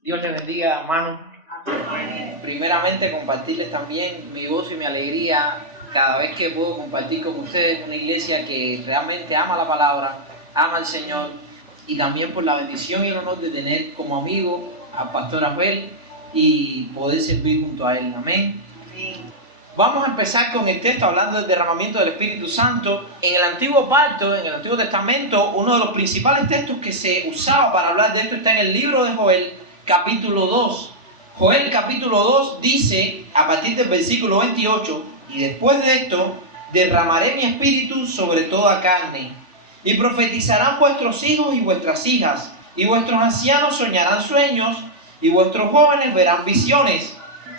Dios les bendiga, hermano. Primeramente, compartirles también mi gozo y mi alegría cada vez que puedo compartir con ustedes una iglesia que realmente ama la palabra, ama al Señor, y también por la bendición y el honor de tener como amigo al pastor Abel y poder servir junto a él. Amén. Vamos a empezar con el texto hablando del derramamiento del Espíritu Santo. En el Antiguo Pacto, en el Antiguo Testamento, uno de los principales textos que se usaba para hablar de esto está en el libro de Joel, capítulo 2. Joel capítulo 2 dice, a partir del versículo 28, y después de esto, derramaré mi espíritu sobre toda carne, y profetizarán vuestros hijos y vuestras hijas, y vuestros ancianos soñarán sueños, y vuestros jóvenes verán visiones.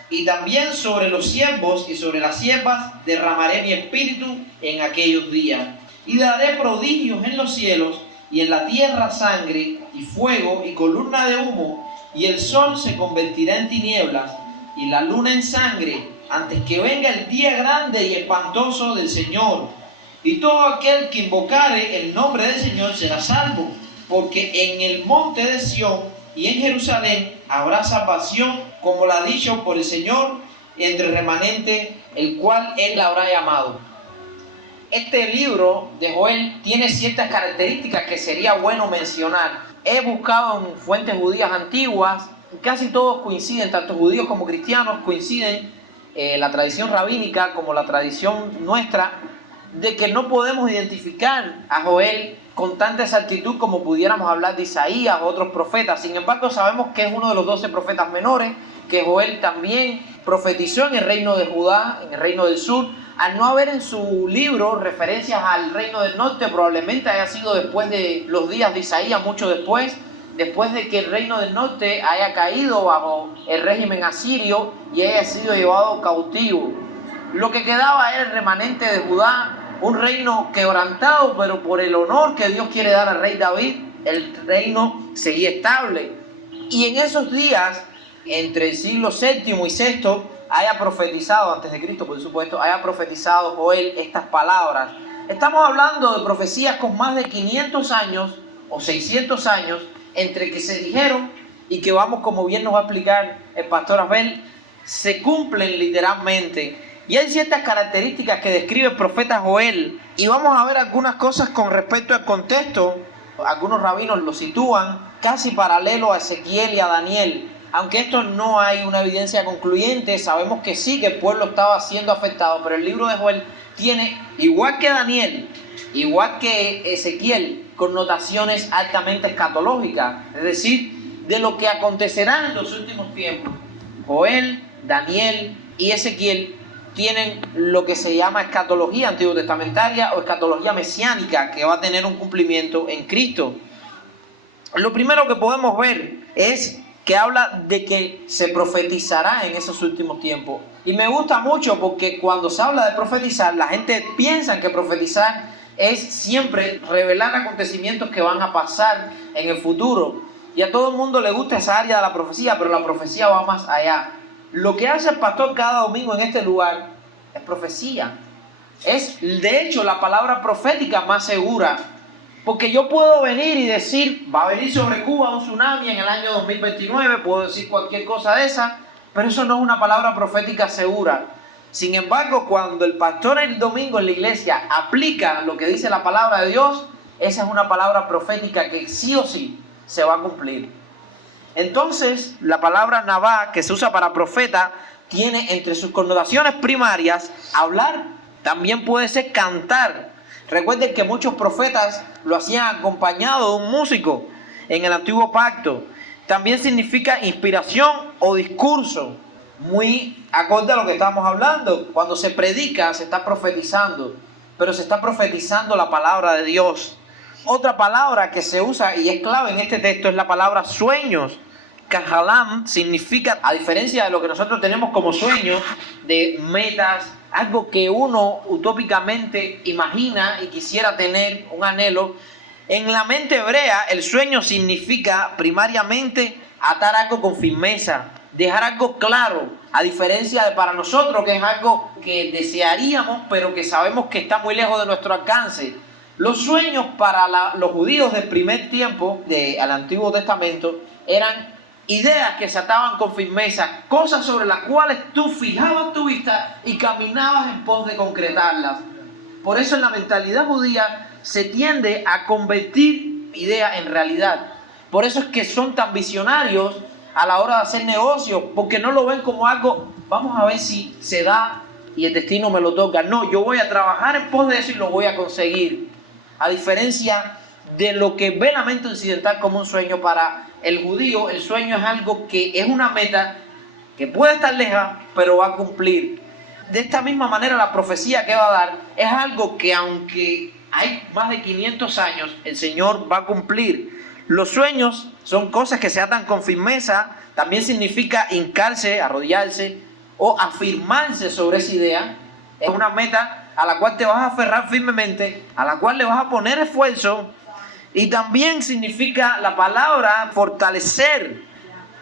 Y también sobre los siervos y sobre las siervas derramaré mi espíritu en aquellos días. Y daré prodigios en los cielos y en la tierra sangre y fuego y columna de humo. Y el sol se convertirá en tinieblas y la luna en sangre antes que venga el día grande y espantoso del Señor. Y todo aquel que invocare el nombre del Señor será salvo, porque en el monte de Sión y en Jerusalén habrá salvación, como lo ha dicho por el Señor, entre el remanente, el cual Él habrá llamado. Este libro de Joel tiene ciertas características que sería bueno mencionar. He buscado en fuentes judías antiguas, casi todos coinciden, tanto judíos como cristianos coinciden, la tradición rabínica como la tradición nuestra, de que no podemos identificar a Joel con tanta exactitud como pudiéramos hablar de Isaías o otros profetas. Sin embargo, sabemos que es uno de los 12 profetas menores, que Joel también profetizó en el reino de Judá, en el reino del sur. Al no haber en su libro referencias al reino del norte, probablemente haya sido después de los días de Isaías, mucho después de que el reino del norte haya caído bajo el régimen asirio y haya sido llevado cautivo. Lo que quedaba era el remanente de Judá, un reino quebrantado, pero por el honor que Dios quiere dar al rey David, el reino seguía estable. Y en esos días, entre el siglo VII y VI, haya profetizado, antes de Cristo por supuesto, haya profetizado Joel estas palabras. Estamos hablando de profecías con más de 500 años o 600 años entre que se dijeron y que vamos, como bien nos va a explicar el pastor Abel, se cumplen literalmente. Y hay ciertas características que describe el profeta Joel. Y vamos a ver algunas cosas con respecto al contexto. Algunos rabinos lo sitúan casi paralelo a Ezequiel y a Daniel. Aunque esto no hay una evidencia concluyente, sabemos que sí, que el pueblo estaba siendo afectado. Pero el libro de Joel tiene, igual que Daniel, igual que Ezequiel, connotaciones altamente escatológicas. Es decir, de lo que acontecerá en los últimos tiempos. Joel, Daniel y Ezequiel tienen lo que se llama escatología antiguo testamentaria o escatología mesiánica, que va a tener un cumplimiento en Cristo. Lo primero que podemos ver es que habla de que se profetizará en esos últimos tiempos. Y me gusta mucho porque cuando se habla de profetizar, la gente piensa que profetizar es siempre revelar acontecimientos que van a pasar en el futuro. Y a todo el mundo le gusta esa área de la profecía, pero la profecía va más allá. Lo que hace el pastor cada domingo en este lugar es profecía. Es, de hecho, la palabra profética más segura. Porque yo puedo venir y decir, va a venir sobre Cuba un tsunami en el año 2029, puedo decir cualquier cosa de esa, pero eso no es una palabra profética segura. Sin embargo, cuando el pastor el domingo en la iglesia aplica lo que dice la palabra de Dios, esa es una palabra profética que sí o sí se va a cumplir. Entonces, la palabra Nabá, que se usa para profeta, tiene entre sus connotaciones primarias hablar, también puede ser cantar. Recuerden que muchos profetas lo hacían acompañado de un músico en el Antiguo Pacto. También significa inspiración o discurso, muy acorde a lo que estamos hablando. Cuando se predica, se está profetizando, pero se está profetizando la palabra de Dios. Otra palabra que se usa y es clave en este texto es la palabra sueños. Kahalam significa, a diferencia de lo que nosotros tenemos como sueños, de metas, algo que uno utópicamente imagina y quisiera tener, un anhelo. En la mente hebrea, el sueño significa primariamente atar algo con firmeza, dejar algo claro, a diferencia de para nosotros, que es algo que desearíamos, pero que sabemos que está muy lejos de nuestro alcance. Los sueños para los judíos del primer tiempo, al Antiguo Testamento, eran ideas que se ataban con firmeza, cosas sobre las cuales tú fijabas tu vista y caminabas en pos de concretarlas. Por eso en la mentalidad judía se tiende a convertir ideas en realidad. Por eso es que son tan visionarios a la hora de hacer negocios, porque no lo ven como algo, vamos a ver si se da y el destino me lo toca. No, yo voy a trabajar en pos de eso y lo voy a conseguir. A diferencia de lo que ve la mente occidental como un sueño, para el judío el sueño es algo que es una meta que puede estar lejos, pero va a cumplir. De esta misma manera la profecía que va a dar es algo que, aunque hay más de 500 años, el Señor va a cumplir. Los sueños son cosas que se atan con firmeza. También significa hincarse, arrodillarse o afirmarse sobre esa idea. Es una meta a la cual te vas a aferrar firmemente, a la cual le vas a poner esfuerzo. Y también significa la palabra fortalecer.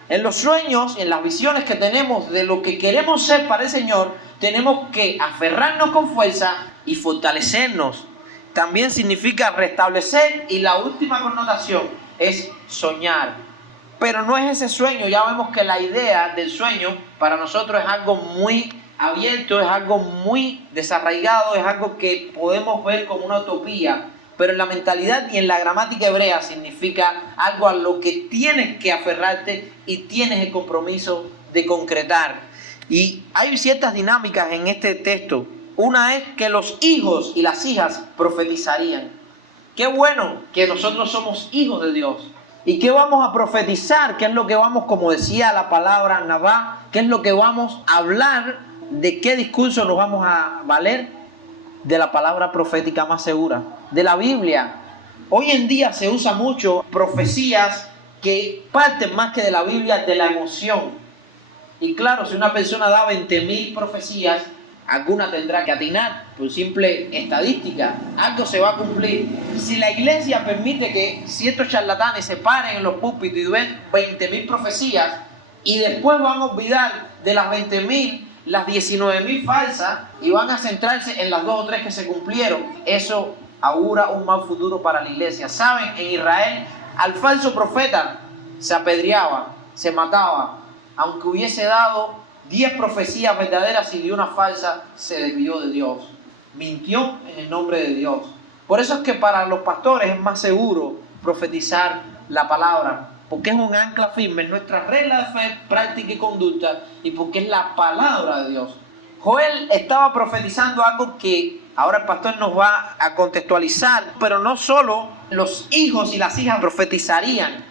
En los sueños, en las visiones que tenemos de lo que queremos ser para el Señor, tenemos que aferrarnos con fuerza y fortalecernos. También significa restablecer, y la última connotación es soñar. Pero no es ese sueño. Ya vemos que la idea del sueño para nosotros es algo muy abierto, es algo muy desarraigado, es algo que podemos ver como una utopía. Pero en la mentalidad y en la gramática hebrea significa algo a lo que tienes que aferrarte y tienes el compromiso de concretar. Y hay ciertas dinámicas en este texto. Una es que los hijos y las hijas profetizarían. Qué bueno que nosotros somos hijos de Dios. ¿Y qué vamos a profetizar? ¿Qué es lo que vamos, como decía la palabra Nabá, qué es lo que vamos a hablar? ¿De qué discurso nos vamos a valer? De la palabra profética más segura, de la Biblia. Hoy en día se usa mucho profecías que parten más que de la Biblia, de la emoción. Y claro, si una persona da 20.000 profecías, alguna tendrá que atinar por simple estadística. Algo se va a cumplir. Si la iglesia permite que ciertos charlatanes se paren en los púlpitos y den 20.000 profecías y después van a olvidar de las 20.000 las 19.000 falsas y van a centrarse en las 2 o 3 que se cumplieron, eso augura un mal futuro para la iglesia. Saben, en Israel al falso profeta se apedreaba, se mataba, aunque hubiese dado 10 profecías verdaderas y dio una falsa, se desvió de Dios, mintió en el nombre de Dios. Por eso es que para los pastores es más seguro profetizar la palabra, porque es un ancla firme en nuestra regla de fe, práctica y conducta, y porque es la palabra de Dios. Joel estaba profetizando algo que ahora el pastor nos va a contextualizar, pero no solo los hijos y las hijas profetizarían,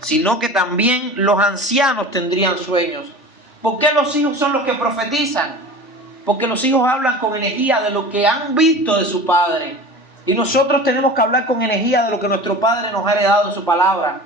sino que también los ancianos tendrían sueños. ¿Por qué los hijos son los que profetizan? Porque los hijos hablan con energía de lo que han visto de su padre, y nosotros tenemos que hablar con energía de lo que nuestro padre nos ha heredado en su palabra.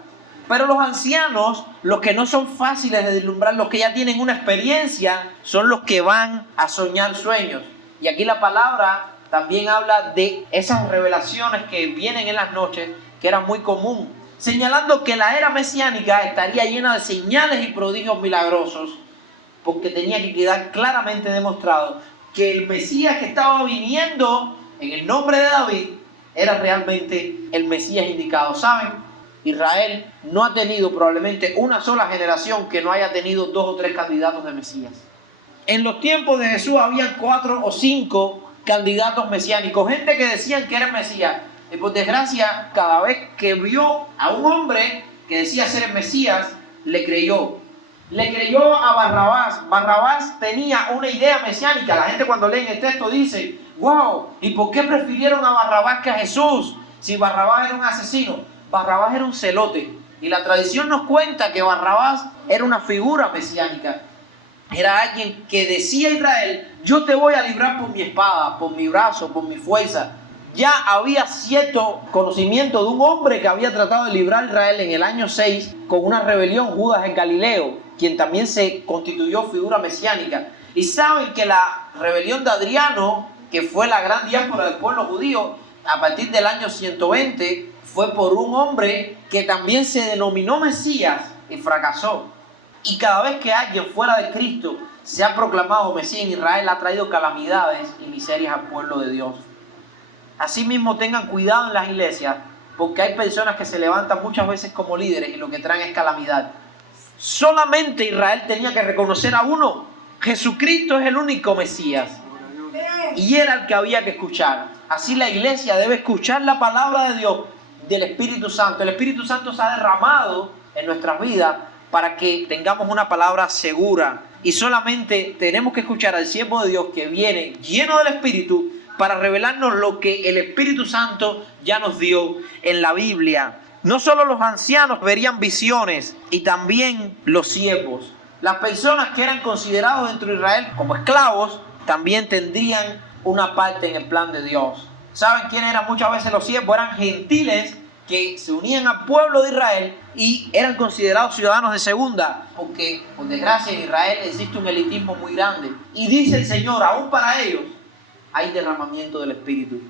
Pero los ancianos, los que no son fáciles de vislumbrar, los que ya tienen una experiencia, son los que van a soñar sueños. Y aquí la palabra también habla de esas revelaciones que vienen en las noches, que era muy común, señalando que la era mesiánica estaría llena de señales y prodigios milagrosos, porque tenía que quedar claramente demostrado que el Mesías que estaba viniendo en el nombre de David era realmente el Mesías indicado. ¿Saben? Israel no ha tenido probablemente una sola generación que no haya tenido 2 o 3 candidatos de Mesías. En los tiempos de Jesús habían 4 o 5 candidatos mesiánicos, gente que decían que era el Mesías. Y por desgracia, cada vez que vio a un hombre que decía ser el Mesías, le creyó. Le creyó a Barrabás. Barrabás tenía una idea mesiánica. La gente cuando lee el texto dice, wow, ¿y por qué prefirieron a Barrabás que a Jesús? Si Barrabás era un asesino. Barrabás era un celote, y la tradición nos cuenta que Barrabás era una figura mesiánica. Era alguien que decía a Israel, yo te voy a librar por mi espada, por mi brazo, por mi fuerza. Ya había cierto conocimiento de un hombre que había tratado de librar a Israel en el año 6 con una rebelión, Judas el Galileo, quien también se constituyó figura mesiánica. Y saben que la rebelión de Adriano, que fue la gran diáspora del pueblo judío, a partir del año 120, fue por un hombre que también se denominó Mesías y fracasó. Y cada vez que alguien fuera de Cristo se ha proclamado Mesías en Israel, ha traído calamidades y miserias al pueblo de Dios. Asimismo, tengan cuidado en las iglesias, porque hay personas que se levantan muchas veces como líderes y lo que traen es calamidad. Solamente Israel tenía que reconocer a uno. Jesucristo es el único Mesías. Y era el que había que escuchar. Así la iglesia debe escuchar la palabra de Dios, del Espíritu Santo. El Espíritu Santo se ha derramado en nuestras vidas para que tengamos una palabra segura. Y solamente tenemos que escuchar al siervo de Dios que viene lleno del Espíritu para revelarnos lo que el Espíritu Santo ya nos dio en la Biblia. No solo los ancianos verían visiones, y también los siervos. Las personas que eran considerados dentro de Israel como esclavos también tendrían una parte en el plan de Dios. ¿Saben quiénes eran muchas veces los siervos? Eran gentiles que se unían al pueblo de Israel y eran considerados ciudadanos de segunda, porque por desgracia en Israel existe un elitismo muy grande. Y dice el Señor, aún para ellos hay derramamiento del Espíritu.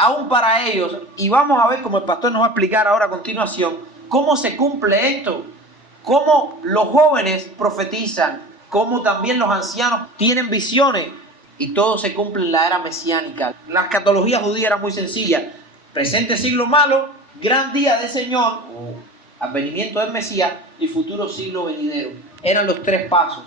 Aún para ellos, y vamos a ver como el pastor nos va a explicar ahora a continuación, cómo se cumple esto, cómo los jóvenes profetizan, cómo también los ancianos tienen visiones, y todo se cumple en la era mesiánica. La escatología judía era muy sencilla: presente siglo malo, gran día del Señor, o advenimiento del Mesías, y futuro siglo venidero. Eran los tres pasos.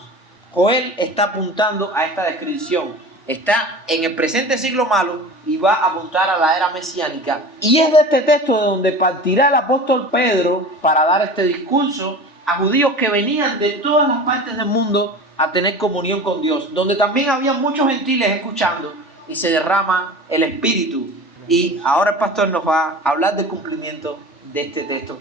Joel está apuntando a esta descripción. Está en el presente siglo malo y va a apuntar a la era mesiánica. Y es de este texto de donde partirá el apóstol Pedro para dar este discurso a judíos que venían de todas las partes del mundo a tener comunión con Dios, donde también había muchos gentiles escuchando, y se derrama el Espíritu. Y ahora el pastor nos va a hablar del cumplimiento de este texto.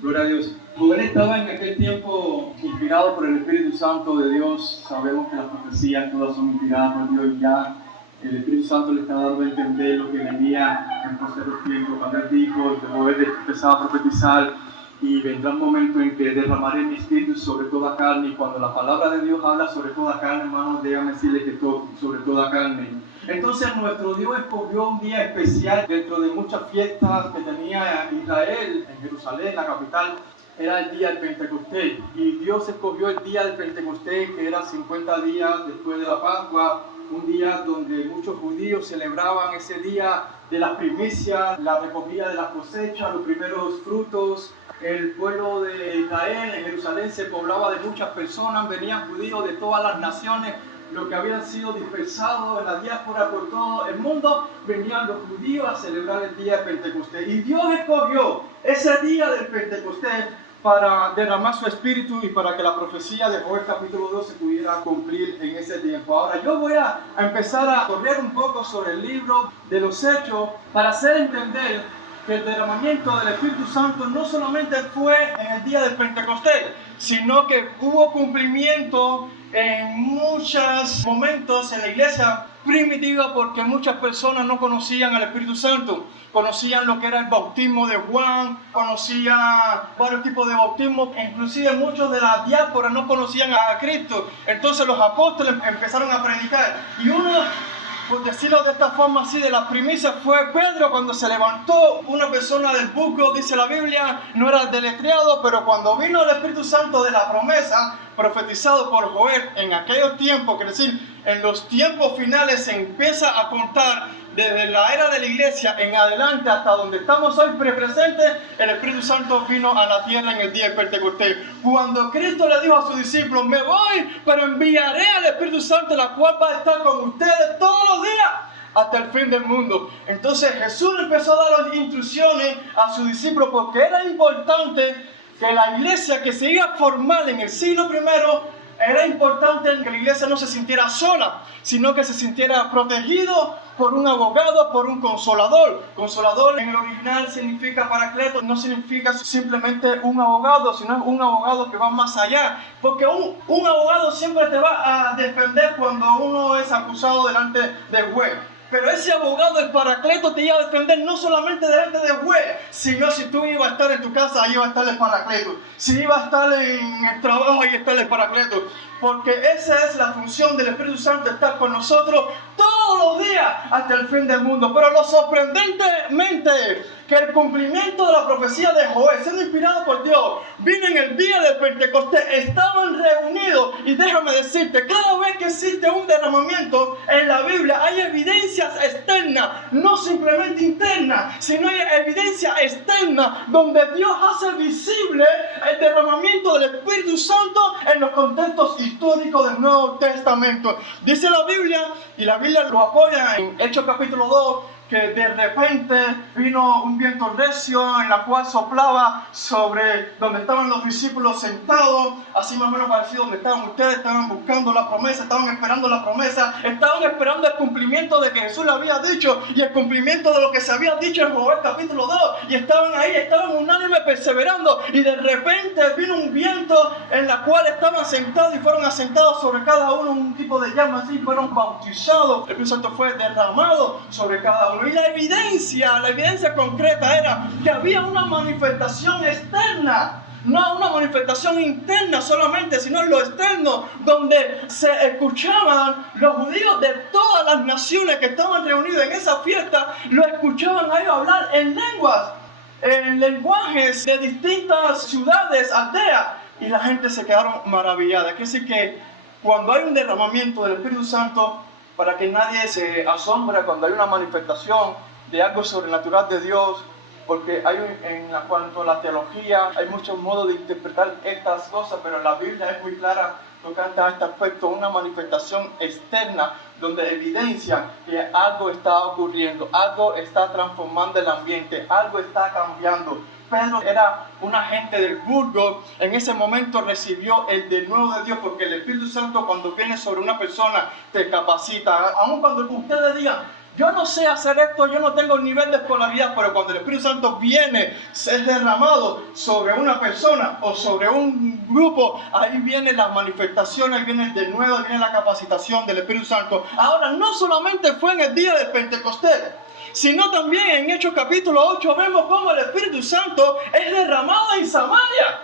Gloria a Dios. Joel estaba en aquel tiempo inspirado por el Espíritu Santo de Dios. Sabemos que las profecías todas son inspiradas por Dios, y ya el Espíritu Santo le está dando a entender lo que venía en posterior tiempo. Cuando él dijo, Joel empezaba a profetizar, y vendrá un momento en que derramaré mi espíritu sobre toda carne. Y cuando la palabra de Dios habla sobre toda carne, hermanos, déjame decirle que sobre toda carne. Entonces nuestro Dios escogió un día especial dentro de muchas fiestas que tenía Israel en Jerusalén, la capital. Era el día del Pentecostés, y Dios escogió el día del Pentecostés, que era 50 días después de la Pascua, un día donde muchos judíos celebraban ese día de las primicias, la recogida de las cosechas, los primeros frutos. El pueblo de Israel en Jerusalén se poblaba de muchas personas, venían judíos de todas las naciones, los que habían sido dispersados en la diáspora por todo el mundo, venían los judíos a celebrar el día de Pentecostés. Y Dios escogió ese día del Pentecostés para derramar su espíritu y para que la profecía de Joel capítulo 2 se pudiera cumplir en ese tiempo. Ahora yo voy a empezar a correr un poco sobre el libro de los Hechos para hacer entender que el derramamiento del Espíritu Santo no solamente fue en el día del Pentecostés, sino que hubo cumplimiento en muchos momentos en la iglesia primitiva, porque muchas personas no conocían al Espíritu Santo. Conocían lo que era el bautismo de Juan, conocían varios tipos de bautismo, inclusive muchos de la diáspora no conocían a Cristo. Entonces los apóstoles empezaron a predicar, y uno, por decirlo de esta forma así, de las primicias fue Pedro. Cuando se levantó una persona del buco, dice la Biblia, no era deletreado, pero cuando vino el Espíritu Santo de la promesa, profetizado por Joel en aquellos tiempos, es decir, en los tiempos finales, se empieza a contar desde la era de la iglesia en adelante hasta donde estamos hoy presentes. El Espíritu Santo vino a la tierra en el día del Pentecostés. Cuando Cristo le dijo a sus discípulos, me voy, pero enviaré al Espíritu Santo, la cual va a estar con ustedes todos los días hasta el fin del mundo. Entonces Jesús empezó a dar las instrucciones a sus discípulos, porque era importante que la iglesia que se iba a formar en el siglo primero, era importante que la iglesia no se sintiera sola, sino que se sintiera protegido por un abogado, por un consolador. Consolador en el original significa paracleto, no significa simplemente un abogado, sino un abogado que va más allá. Porque un abogado siempre te va a defender cuando uno es acusado delante del juez. Pero ese abogado, el paracleto, te iba a defender no solamente delante del juez, sino si tú ibas a estar en tu casa, ahí iba a estar el paracleto. Si ibas a estar en el trabajo, ahí está el paracleto. Porque esa es la función del Espíritu Santo, estar con nosotros todos los días hasta el fin del mundo. Pero lo sorprendentemente que el cumplimiento de la profecía de Joel, siendo inspirado por Dios, vino en el día del Pentecostés. Estaban reunidos y déjame decirte, cada vez que existe un derramamiento en la Biblia hay evidencias externas, no simplemente internas, sino hay evidencia externa donde Dios hace visible el derramamiento del Espíritu Santo en los contextos históricos del Nuevo Testamento. Dice la Biblia, y la Biblia lo apoya en Hechos capítulo 2, que de repente vino un viento recio en la cual soplaba sobre donde estaban los discípulos sentados, así más o menos parecido donde estaban ustedes. Estaban buscando la promesa, estaban esperando la promesa, estaban esperando el cumplimiento de que Jesús le había dicho y el cumplimiento de lo que se había dicho en Joel capítulo 2, y estaban ahí, estaban unánimes perseverando, y de repente vino un viento en la cual estaban sentados y fueron asentados sobre cada uno un tipo de llama, así fueron bautizados, el Espíritu Santo fue derramado sobre cada uno. Y la evidencia concreta era que había una manifestación externa, no una manifestación interna solamente, sino en lo externo, donde se escuchaban los judíos de todas las naciones que estaban reunidos en esa fiesta, lo escuchaban a ellos hablar en lenguas, en lenguajes de distintas ciudades, aldeas, y la gente se quedaron maravillada. Es decir que cuando hay un derramamiento del Espíritu Santo, para que nadie se asombre cuando hay una manifestación de algo sobrenatural de Dios, porque en cuanto a la teología hay muchos modos de interpretar estas cosas, pero la Biblia es muy clara tocante a este aspecto, una manifestación externa donde evidencia que algo está ocurriendo, algo está transformando el ambiente, algo está cambiando. Pedro era un agente del Burgos, en ese momento recibió el denuedo de Dios, porque el Espíritu Santo cuando viene sobre una persona te capacita. Aun cuando ustedes digan, yo no sé hacer esto, yo no tengo nivel de escolaridad, pero cuando el Espíritu Santo viene, es derramado sobre una persona o sobre un grupo, ahí viene la manifestación, ahí viene el denuedo, ahí viene la capacitación del Espíritu Santo. Ahora, no solamente fue en el día del Pentecostés, sino también en Hechos capítulo 8 vemos cómo el Espíritu Santo es derramado en Samaria.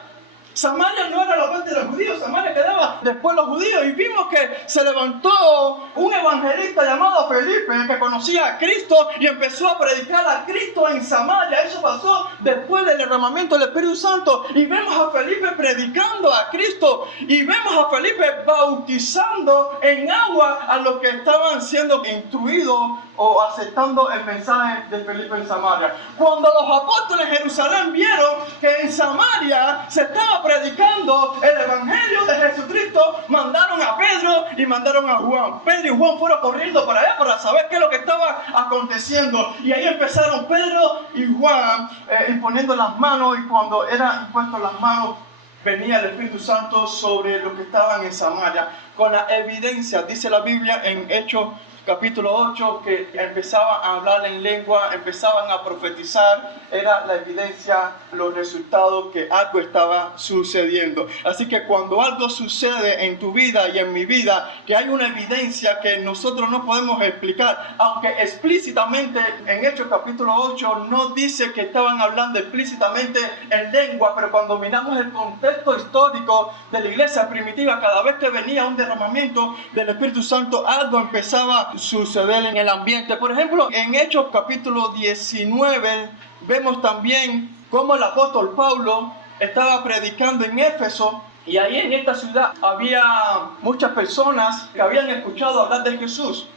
Samaria no era la parte de los judíos, Samaria quedaba después los judíos, y vimos que se levantó un evangelista llamado Felipe que conocía a Cristo y empezó a predicar a Cristo en Samaria. Eso pasó después del derramamiento del Espíritu Santo, y vemos a Felipe predicando a Cristo, y vemos a Felipe bautizando en agua a los que estaban siendo instruidos o aceptando el mensaje de Felipe en Samaria. Cuando los apóstoles de Jerusalén vieron que en Samaria se estaba predicando el evangelio de Jesucristo, mandaron a Pedro y mandaron a Juan. Pedro y Juan fueron corriendo para allá para saber qué es lo que estaba aconteciendo, y ahí empezaron Pedro y Juan imponiendo las manos, y cuando eran impuestas las manos venía el Espíritu Santo sobre los que estaban en Samaria, con la evidencia, dice la Biblia en Hechos capítulo 8, que empezaban a hablar en lengua, empezaban a profetizar. Era la evidencia, los resultados que algo estaba sucediendo. Así que cuando algo sucede en tu vida y en mi vida, que hay una evidencia que nosotros no podemos explicar, aunque explícitamente en Hechos capítulo 8 no dice que estaban hablando explícitamente en lengua, pero cuando miramos el contexto histórico de la iglesia primitiva, cada vez que venía un derramamiento del Espíritu Santo, algo empezaba a suceder en el ambiente. Por ejemplo, en Hechos capítulo 19 vemos también cómo el apóstol Pablo estaba predicando en Éfeso, y ahí en esta ciudad había muchas personas que habían escuchado hablar de Jesús,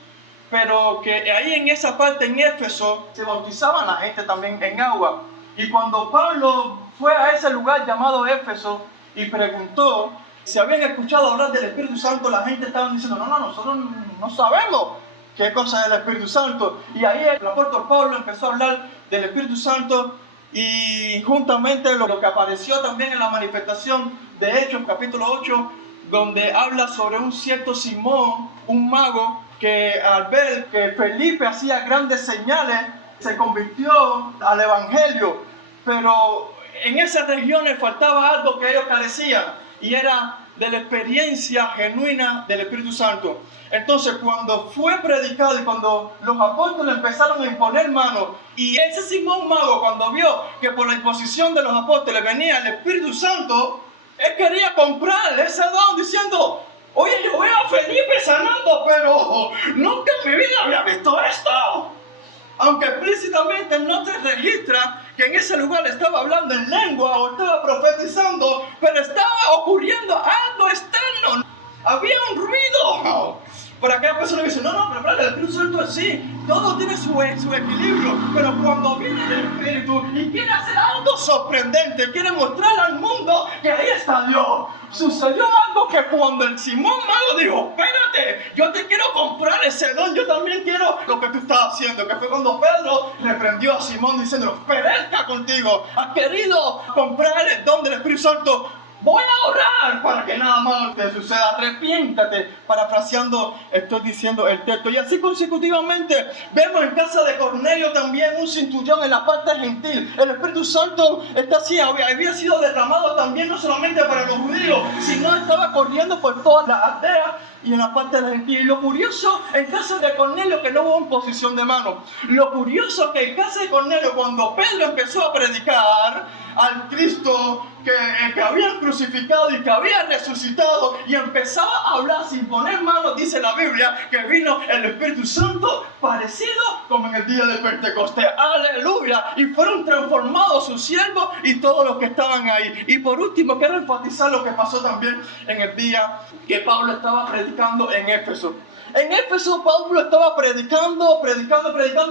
pero que ahí en esa parte en Éfeso se bautizaban la gente también en agua. Y cuando Pablo fue a ese lugar llamado Éfeso y preguntó si habían escuchado hablar del Espíritu Santo, la gente estaba diciendo, no, nosotros no sabemos qué cosa es el Espíritu Santo. Y ahí el apóstol Pablo empezó a hablar del Espíritu Santo, y juntamente lo que apareció también en la manifestación de Hechos capítulo 8, donde habla sobre un cierto Simón, un mago, que al ver que Felipe hacía grandes señales, se convirtió al evangelio. Pero en esas regiones faltaba algo que ellos carecían, y era de la experiencia genuina del Espíritu Santo. Entonces, cuando fue predicado y cuando los apóstoles empezaron a imponer manos, y ese Simón mago, cuando vio que por la imposición de los apóstoles venía el Espíritu Santo, él quería comprar ese don diciendo, oye, yo veo a Felipe sanando, pero nunca en mi vida había visto esto. Aunque explícitamente no se registra que en ese lugar estaba hablando en lengua o estaba profetizando, pero estaba ocurriendo algo externo. Había un ruido. Para aquella persona que dice, no, pero el Espíritu Santo es sí, todo tiene su equilibrio, pero cuando viene el Espíritu y quiere hacer algo sorprendente, quiere mostrar al mundo que ahí está Dios. Sucedió algo que cuando el Simón Mago dijo, espérate, yo te quiero comprar ese don, yo también quiero lo que tú estás haciendo, que fue cuando Pedro reprendió a Simón diciendo, perezca contigo, has querido comprar el don del Espíritu Santo. Voy a orar para que nada más te suceda. Arrepiéntate. Parafraseando, estoy diciendo el texto. Y así consecutivamente vemos en casa de Cornelio también un cinturón en la parte gentil. El Espíritu Santo está así, había sido derramado también no solamente para los judíos, sino estaba corriendo por toda la aldea y en la parte de la gentil. Y lo curioso en casa de Cornelio que no hubo imposición de mano. Lo curioso que en casa de Cornelio, cuando Pedro empezó a predicar al Cristo que habían crucificado y que había resucitado y empezaba a hablar sin poner manos, dice la Biblia que vino el Espíritu Santo parecido como en el día de Pentecostés. Aleluya. Y fueron transformados sus siervos y todos los que estaban ahí. Y por último quiero enfatizar lo que pasó también en el día que Pablo estaba predicando en Éfeso. En Éfeso Pablo estaba predicando.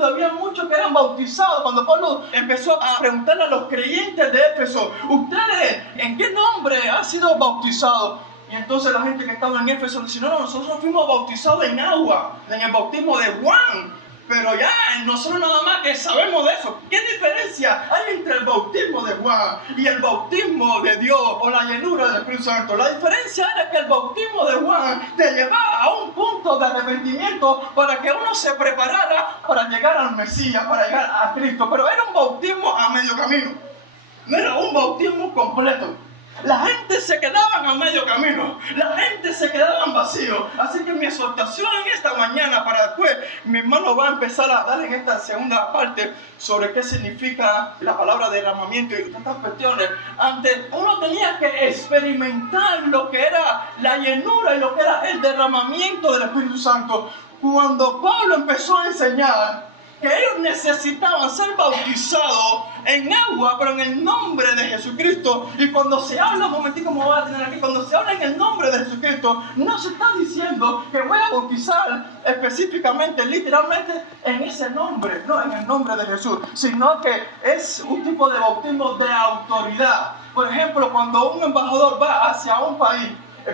Había muchos que eran bautizados. Cuando Pablo empezó a preguntarle a los creyentes de Éfeso, ¿ustedes en qué nombre han sido bautizados? Y entonces la gente que estaba en Éfeso dice, no, nosotros fuimos bautizados en agua, en el bautismo de Juan. Pero ya nosotros nada más que sabemos de eso. ¿Qué diferencia hay entre el bautismo de Juan y el bautismo de Dios o la llenura del Espíritu Santo? La diferencia era que el bautismo de Juan te llevaba a un punto de arrepentimiento para que uno se preparara para llegar al Mesías, para llegar a Cristo. Pero era un bautismo a medio camino. No era un bautismo completo. La gente se quedaban a medio camino, la gente se quedaban vacíos. Así que mi exhortación en esta mañana, para después mi hermano va a empezar a dar en esta segunda parte sobre qué significa la palabra derramamiento y estas cuestiones. Antes uno tenía que experimentar lo que era la llenura y lo que era el derramamiento del Espíritu Santo. Cuando Pablo empezó a enseñar que ellos necesitaban ser bautizados en agua, pero en el nombre de Jesucristo. Y cuando se habla, un momentico me voy a tener aquí, cuando se habla en el nombre de Jesucristo, no se está diciendo que voy a bautizar específicamente, literalmente, en ese nombre, no en el nombre de Jesús, sino que es un tipo de bautismo de autoridad. Por ejemplo, cuando un embajador va hacia un país,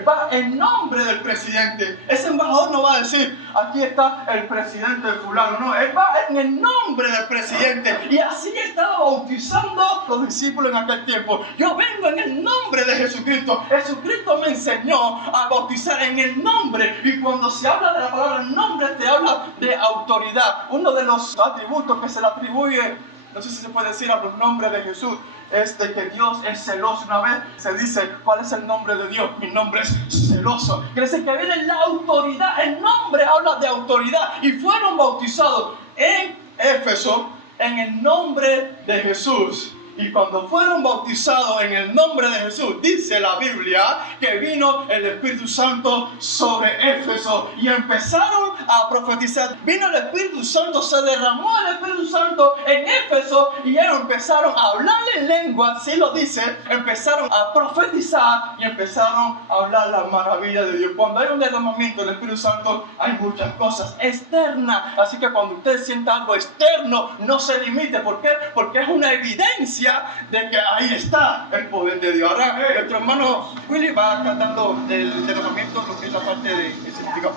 va en nombre del presidente. Ese embajador no va a decir, aquí está el presidente de fulano. No, él va en el nombre del presidente. Y así estaba bautizando los discípulos en aquel tiempo. Yo vengo en el nombre de Jesucristo. Jesucristo me enseñó a bautizar en el nombre. Y cuando se habla de la palabra nombre, te habla de autoridad. Uno de los atributos que se le atribuye, no sé si se puede decir, a los nombres de Jesús, es de que Dios es celoso. Una vez se dice, ¿cuál es el nombre de Dios? Mi nombre es celoso. Quiere decir que viene la autoridad. El nombre habla de autoridad. Y fueron bautizados en Éfeso en el nombre de Jesús. Y cuando fueron bautizados en el nombre de Jesús, dice la Biblia que vino el Espíritu Santo sobre Éfeso y empezaron a profetizar. Vino el Espíritu Santo, se derramó el Espíritu Santo en Éfeso y ellos empezaron a hablar en lengua, así lo dice, empezaron a profetizar y empezaron a hablar las maravillas de Dios. Cuando hay un derramamiento del Espíritu Santo, hay muchas cosas externas. Así que cuando usted sienta algo externo, no se limite. ¿Por qué? Porque es una evidencia de que ahí está el poder de Dios. Ahora nuestro hermano Willy va cantando el derramamiento, lo que es la parte de significado.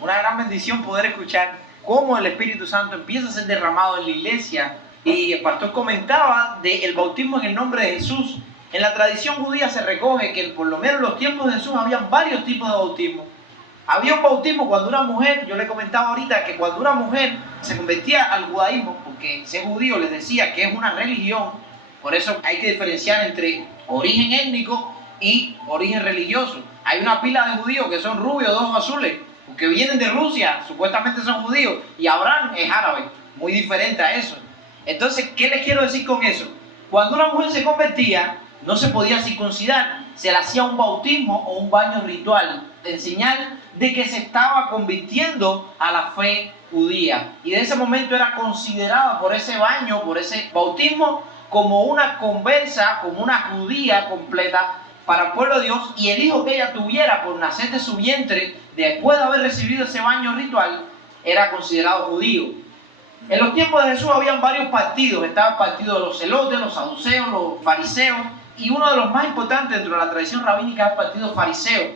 Una gran bendición poder escuchar cómo el Espíritu Santo empieza a ser derramado en la iglesia. Y el pastor comentaba del bautismo en el nombre de Jesús. En la tradición judía se recoge que por lo menos en los tiempos de Jesús había varios tipos de bautismo. Había un bautismo cuando una mujer, yo le comentaba ahorita que cuando una mujer se convertía al judaísmo, porque ser judío les decía que es una religión. Por eso hay que diferenciar entre origen étnico y origen religioso. Hay una pila de judíos que son rubios, de ojos azules, porque vienen de Rusia, supuestamente son judíos, y Abraham es árabe, muy diferente a eso. Entonces, ¿qué les quiero decir con eso? Cuando una mujer se convertía, no se podía circuncidar, se le hacía un bautismo o un baño ritual, en señal de que se estaba convirtiendo a la fe judía. Y de ese momento era considerada por ese baño, por ese bautismo, como una conversa, como una judía completa para el pueblo de Dios, y el hijo que ella tuviera por nacer de su vientre, después de haber recibido ese baño ritual, era considerado judío. En los tiempos de Jesús habían varios partidos. Estaba el partido de los celotes, los saduceos, los fariseos, y uno de los más importantes dentro de la tradición rabínica es el partido fariseo.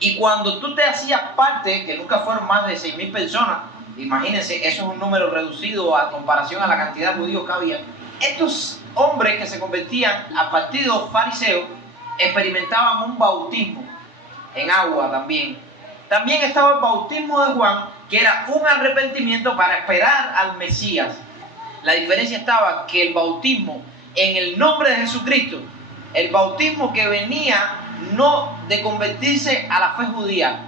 Y cuando tú te hacías parte, que nunca fueron más de 6.000 personas, imagínense, eso es un número reducido a comparación a la cantidad de judíos que había. Estos hombres que se convertían al partido fariseo experimentaban un bautismo en agua también. También estaba el bautismo de Juan, que era un arrepentimiento para esperar al Mesías. La diferencia estaba que el bautismo en el nombre de Jesucristo, el bautismo que venía no de convertirse a la fe judía,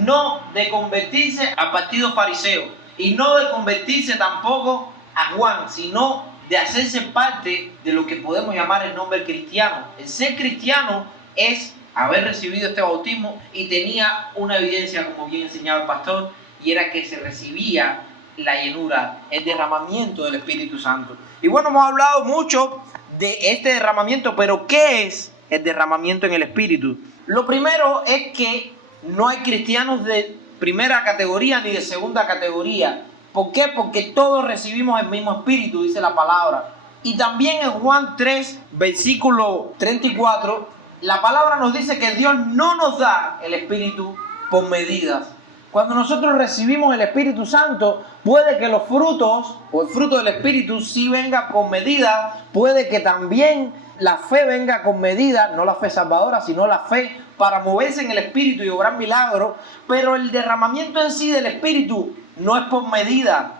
no de convertirse al partido fariseo y no de convertirse tampoco a Juan, sino de hacerse parte de lo que podemos llamar el nombre cristiano. El ser cristiano es haber recibido este bautismo, y tenía una evidencia, como bien enseñaba el pastor, y era que se recibía la llenura, el derramamiento del Espíritu Santo. Y bueno, hemos hablado mucho de este derramamiento, pero ¿qué es el derramamiento en el Espíritu? Lo primero es que no hay cristianos de primera categoría ni de segunda categoría. ¿Por qué? Porque todos recibimos el mismo Espíritu, dice la palabra. Y también en Juan 3, versículo 34, la palabra nos dice que Dios no nos da el Espíritu por medidas. Cuando nosotros recibimos el Espíritu Santo, puede que los frutos o el fruto del Espíritu sí venga con medida, puede que también la fe venga con medida, no la fe salvadora, sino la fe para moverse en el Espíritu y obrar milagros, pero el derramamiento en sí del Espíritu no es por medida.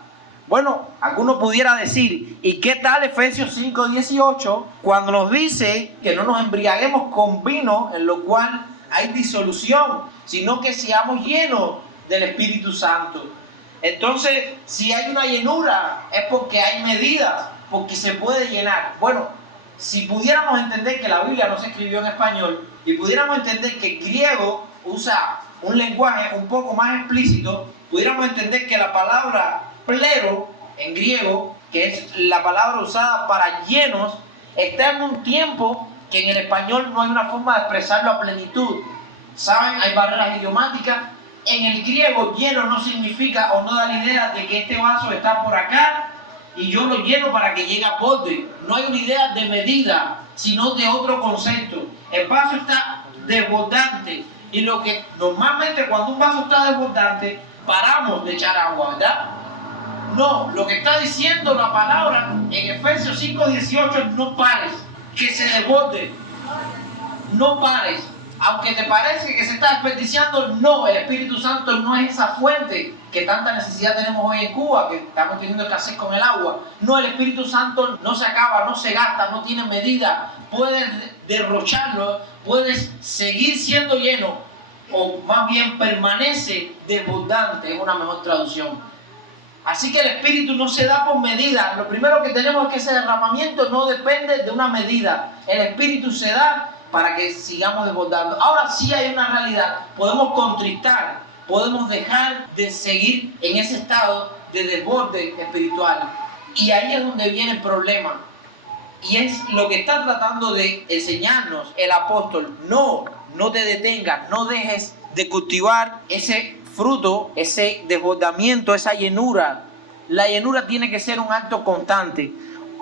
Bueno, alguno pudiera decir, ¿y qué tal Efesios 5:18 cuando nos dice que no nos embriaguemos con vino en lo cual hay disolución, sino que seamos llenos del Espíritu Santo? Entonces, si hay una llenura es porque hay medidas, porque se puede llenar. Bueno, si pudiéramos entender que la Biblia no se escribió en español y pudiéramos entender que el griego usa un lenguaje un poco más explícito, pudiéramos entender que la palabra plero en griego, que es la palabra usada para llenos, está en un tiempo que en el español no hay una forma de expresarlo a plenitud. ¿Saben? Hay barreras idiomáticas. En el griego, lleno no significa o no da la idea de que este vaso está por acá y yo lo lleno para que llegue a borde. No hay una idea de medida, sino de otro concepto. El vaso está desbordante, y lo que normalmente cuando un vaso está desbordante, paramos de echar agua, ¿verdad? No, lo que está diciendo la palabra en Efesios 5:18 es no pares, que se desborde. No pares. Aunque te parece que se está desperdiciando, no, el Espíritu Santo no es esa fuente que tanta necesidad tenemos hoy en Cuba, que estamos teniendo escasez con el agua. No, el Espíritu Santo no se acaba, no se gasta, no tiene medida. Puedes derrocharlo, puedes seguir siendo lleno, o más bien permanece desbordante, es una mejor traducción. Así que el Espíritu no se da por medida. Lo primero que tenemos es que ese derramamiento no depende de una medida. El Espíritu se da para que sigamos desbordando. Ahora sí hay una realidad. Podemos contristar, podemos dejar de seguir en ese estado de desborde espiritual. Y ahí es donde viene el problema. Y es lo que está tratando de enseñarnos el apóstol. No te detengas, no dejes de cultivar ese fruto, ese desbordamiento, esa llenura. La llenura tiene que ser un acto constante.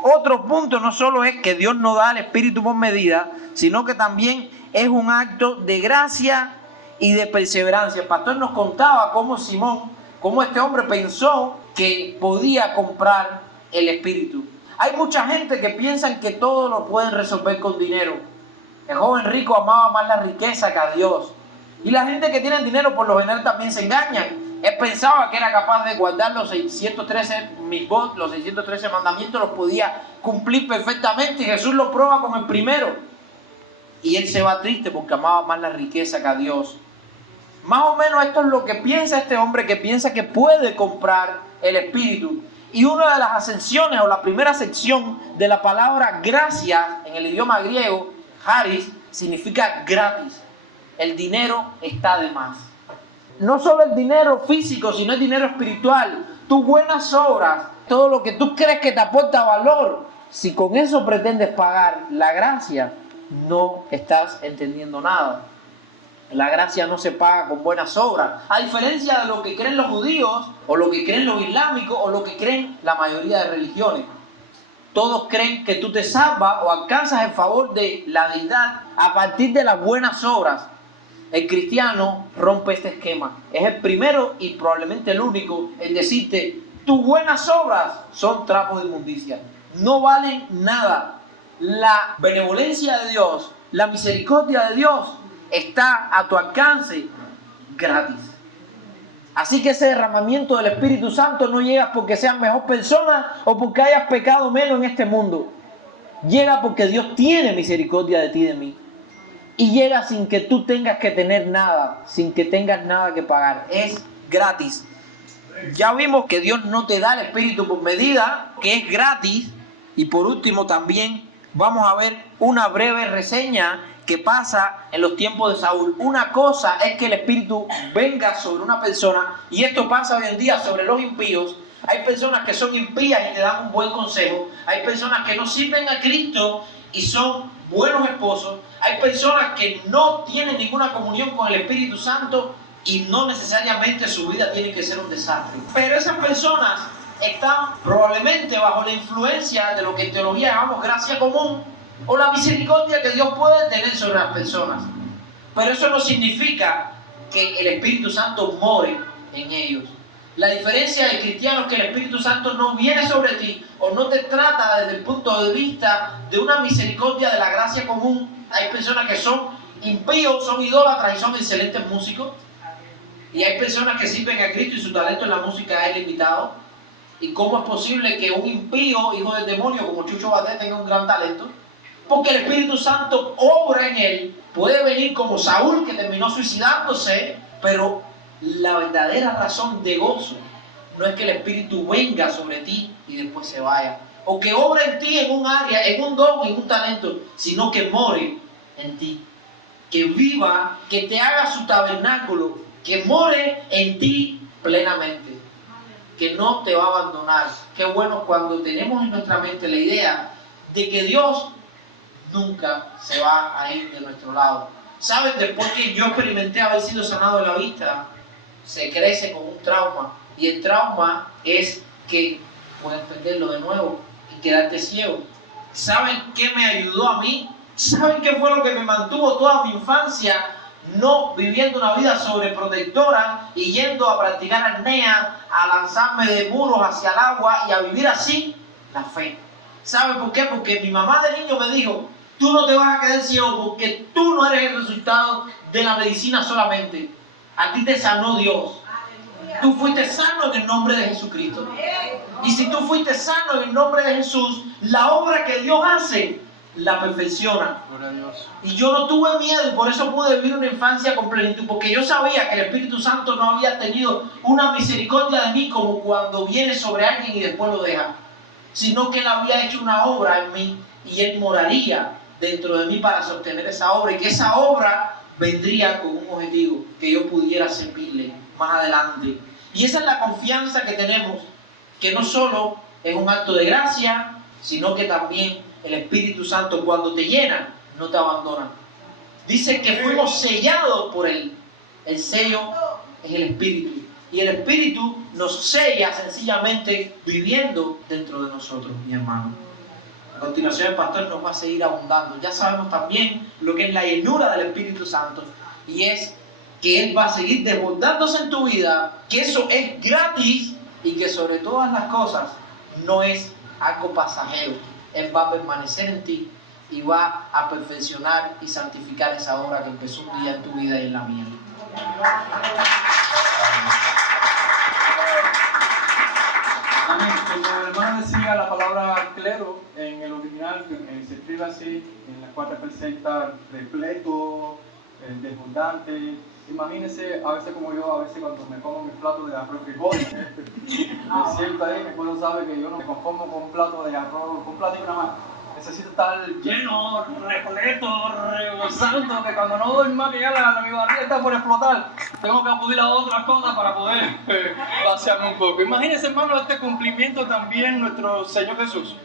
Otro punto no solo es que Dios no da el Espíritu por medida, sino que también es un acto de gracia y de perseverancia. El pastor nos contaba cómo Simón, cómo este hombre pensó que podía comprar el Espíritu. Hay mucha gente que piensa que todo lo pueden resolver con dinero. El joven rico amaba más la riqueza que a Dios. Y la gente que tiene dinero por lo general también se engaña. Él pensaba que era capaz de guardar los 613 mitzvot, los 613 mandamientos, los podía cumplir perfectamente. Y Jesús lo prueba con el primero. Y él se va triste porque amaba más la riqueza que a Dios. Más o menos esto es lo que piensa este hombre, que piensa que puede comprar el Espíritu. Y una de las acepciones, o la primera acepción de la palabra gracia en el idioma griego, charis, significa gratis. El dinero está de más. No solo el dinero físico, sino el dinero espiritual. Tus buenas obras, todo lo que tú crees que te aporta valor, Si con eso pretendes pagar la gracia, no estás entendiendo nada. La gracia no se paga con buenas obras, a diferencia de lo que creen los judíos, o lo que creen los islámicos, o lo que creen la mayoría de religiones. Todos creen que tú te salvas o alcanzas el favor de la deidad a partir de las buenas obras. El cristiano rompe este esquema. Es el primero y probablemente el único en decirte: tus buenas obras son trapos de inmundicia, no valen nada. La benevolencia de Dios, la misericordia de Dios está a tu alcance gratis. Así que ese derramamiento del Espíritu Santo no llega porque seas mejor persona o porque hayas pecado menos en este mundo. Llega porque Dios tiene misericordia de ti y de mí. Y llega sin que tú tengas que tener nada, sin que tengas nada que pagar. Es gratis. Ya vimos que Dios no te da el Espíritu por medida, que es gratis. Y por último también vamos a ver una breve reseña que pasa en los tiempos de Saúl. Una cosa es que el Espíritu venga sobre una persona, y esto pasa hoy en día sobre los impíos. Hay personas que son impías y te dan un buen consejo. Hay personas que no sirven a Cristo y son buenos esposos. Hay personas que no tienen ninguna comunión con el Espíritu Santo y no necesariamente su vida tiene que ser un desastre. Pero esas personas están probablemente bajo la influencia de lo que en teología llamamos gracia común, o la misericordia que Dios puede tener sobre las personas. Pero eso no significa que el Espíritu Santo more en ellos. La diferencia del cristiano es que el Espíritu Santo no viene sobre ti o no te trata desde el punto de vista de una misericordia de la gracia común. Hay personas que son impíos, son idólatras y son excelentes músicos. Y hay personas que sirven a Cristo y su talento en la música es limitado. ¿Y cómo es posible que un impío, hijo del demonio como Chucho Baté, tenga un gran talento? Porque el Espíritu Santo obra en él. Puede venir como Saúl, que terminó suicidándose, pero la verdadera razón de gozo no es que el Espíritu venga sobre ti y después se vaya, o que obre en ti en un área, en un don, en un talento, sino que more en ti, que viva, que te haga su tabernáculo, que more en ti plenamente, que no te va a abandonar. Qué bueno cuando tenemos en nuestra mente la idea de que Dios nunca se va a ir de nuestro lado. ¿Saben? Después que yo experimenté haber sido sanado de la vista, se crece con un trauma. Y el trauma es que puedes perderlo de nuevo y quedarte ciego. ¿Saben qué me ayudó a mí? ¿Saben qué fue lo que me mantuvo toda mi infancia no viviendo una vida sobreprotectora y yendo a practicar apnea, a lanzarme de muros hacia el agua y a vivir así? La fe. ¿Saben por qué? Porque mi mamá de niño me dijo: tú no te vas a quedar ciego porque tú no eres el resultado de la medicina solamente. A ti te sanó Dios. Tú fuiste sano en el nombre de Jesucristo. Y si tú fuiste sano en el nombre de Jesús, la obra que Dios hace, la perfecciona. Y yo no tuve miedo y por eso pude vivir una infancia con plenitud, porque yo sabía que el Espíritu Santo no había tenido una misericordia de mí como cuando viene sobre alguien y después lo deja, sino que Él había hecho una obra en mí y Él moraría dentro de mí para sostener esa obra, y que esa obra vendría con un objetivo, que yo pudiera servirle más adelante. Y esa es la confianza que tenemos, que no solo es un acto de gracia, sino que también el Espíritu Santo, cuando te llena, no te abandona. Dice que fuimos sellados por Él. El sello es el Espíritu. Y el Espíritu nos sella sencillamente viviendo dentro de nosotros, mi hermano. A continuación el pastor nos va a seguir abundando. Ya sabemos también lo que es la llenura del Espíritu Santo, y es que Él va a seguir desbordándose en tu vida, que eso es gratis y que sobre todas las cosas no es algo pasajero. Él va a permanecer en ti y va a perfeccionar y santificar esa obra que empezó un día en tu vida y en la mía. Amén. Como el hermano decía, la palabra clero en el original se escribe así, en las 4 presenta repleto, desbordante. Imagínense, a veces como yo, a veces cuando me como mi plato de arroz frijoles, me siento ahí, mi pueblo sabe que yo no me conformo con un plato de arroz, con un plato y una más. Necesito estar lleno, repleto, rebosando, que cuando no doy más que ya mi barriga está por explotar, tengo que acudir a otras cosas para poder vaciarme un poco. Imagínense, hermano, este cumplimiento también nuestro Señor Jesús.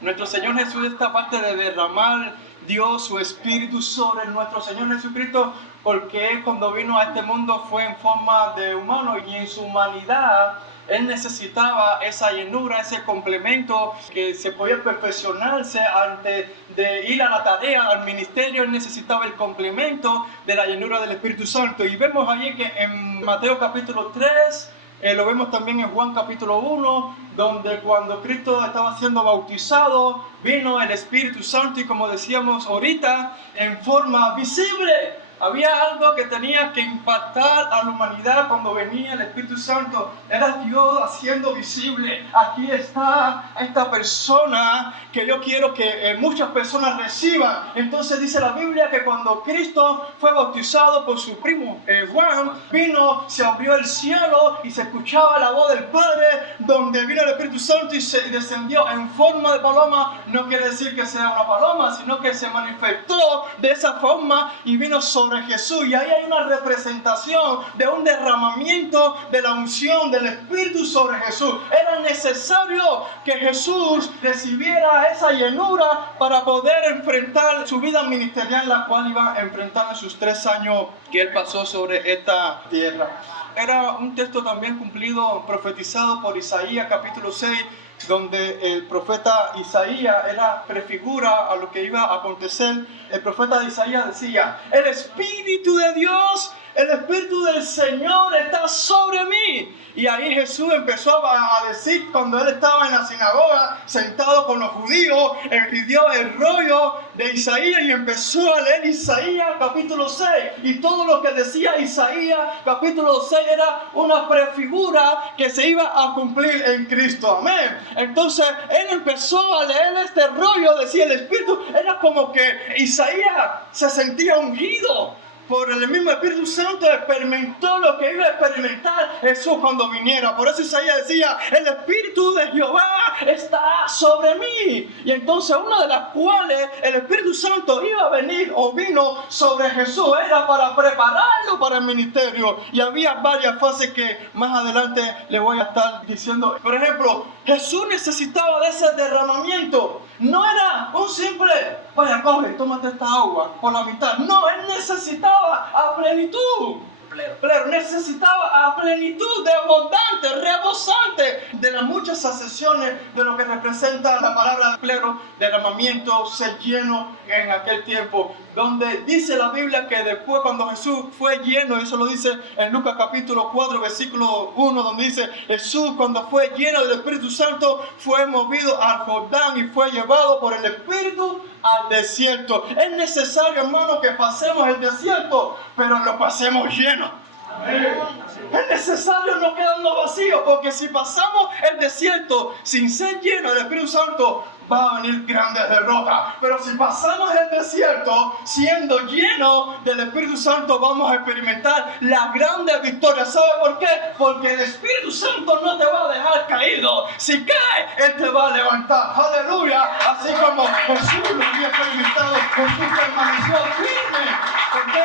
Nuestro Señor Jesús, esta parte de derramar Dios su Espíritu sobre nuestro Señor Jesucristo, porque Él cuando vino a este mundo fue en forma de humano y en su humanidad Él necesitaba esa llenura, ese complemento que se podía perfeccionarse antes de ir a la tarea, al ministerio. Él necesitaba el complemento de la llenura del Espíritu Santo. Y vemos allí que en Mateo capítulo 3, lo vemos también en Juan capítulo 1, donde cuando Cristo estaba siendo bautizado, vino el Espíritu Santo y, como decíamos ahorita, en forma visible. Había algo que tenía que impactar a la humanidad cuando venía el Espíritu Santo. Era Dios haciendo visible: aquí está esta persona que yo quiero que muchas personas reciban. Entonces dice la Biblia que cuando Cristo fue bautizado por su primo Juan, vino, se abrió el cielo y se escuchaba la voz del Padre, donde vino el Espíritu Santo y se descendió en forma de paloma. No quiere decir que sea una paloma, sino que se manifestó de esa forma y vino sobre Jesús. Y ahí hay una representación de un derramamiento de la unción del Espíritu sobre Jesús. Era necesario que Jesús recibiera esa llenura para poder enfrentar su vida ministerial, la cual iba a enfrentar en sus 3 años que Él pasó sobre esta tierra. Era un texto también cumplido, profetizado por Isaías capítulo 6, donde el profeta Isaías era prefigura a lo que iba a acontecer. El profeta Isaías decía: el Espíritu de Dios, el Espíritu del Señor está sobre mí. Y ahí Jesús empezó a decir, cuando Él estaba en la sinagoga, sentado con los judíos, y dio el rollo de Isaías y empezó a leer Isaías capítulo 6. Y todo lo que decía Isaías capítulo 6 era una prefigura que se iba a cumplir en Cristo. Amén. Entonces Él empezó a leer este rollo, decía el Espíritu. Era como que Isaías se sentía ungido por el mismo Espíritu Santo, experimentó lo que iba a experimentar Jesús cuando viniera. Por eso Isaías decía: el Espíritu de Jehová está sobre mí. Y entonces, una de las cuales el Espíritu Santo iba a venir o vino sobre Jesús, era para prepararlo para el ministerio. Y había varias fases que más adelante les voy a estar diciendo. Por ejemplo, Jesús necesitaba de ese derramamiento. No era un simple: vaya, coge, tómate esta agua por la mitad. No, Él necesitaba a plenitud. Necesitaba a plenitud, de abundante, rebosante, de las muchas acepciones de lo que representa la palabra pleno, derramamiento, ser lleno en aquel tiempo, donde dice la Biblia que después, cuando Jesús fue lleno, eso lo dice en Lucas capítulo 4 versículo 1, donde dice: Jesús, cuando fue lleno del Espíritu Santo, fue movido al Jordán y fue llevado por el Espíritu al desierto. Es necesario, hermano, que pasemos el desierto, pero lo pasemos lleno. Es necesario no quedarnos vacíos, porque si pasamos el desierto sin ser llenos del Espíritu Santo, va a venir grandes derrotas. Pero si pasamos el desierto siendo llenos del Espíritu Santo, vamos a experimentar las grandes victorias. ¿Sabe por qué? Porque el Espíritu Santo no te va a dejar caído. Si caes, Él te va a levantar. ¡Aleluya! Así como Jesús lo había experimentado, Jesús permaneció firme. ¿Por qué?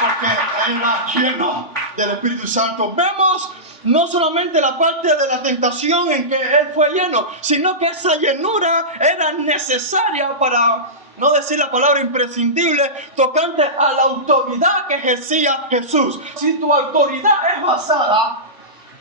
Porque era lleno del Espíritu Santo. Vemos no solamente la parte de la tentación en que Él fue lleno, sino que esa llenura era necesaria para, no decir la palabra imprescindible, tocante a la autoridad que ejercía Jesús. Si tu autoridad es basada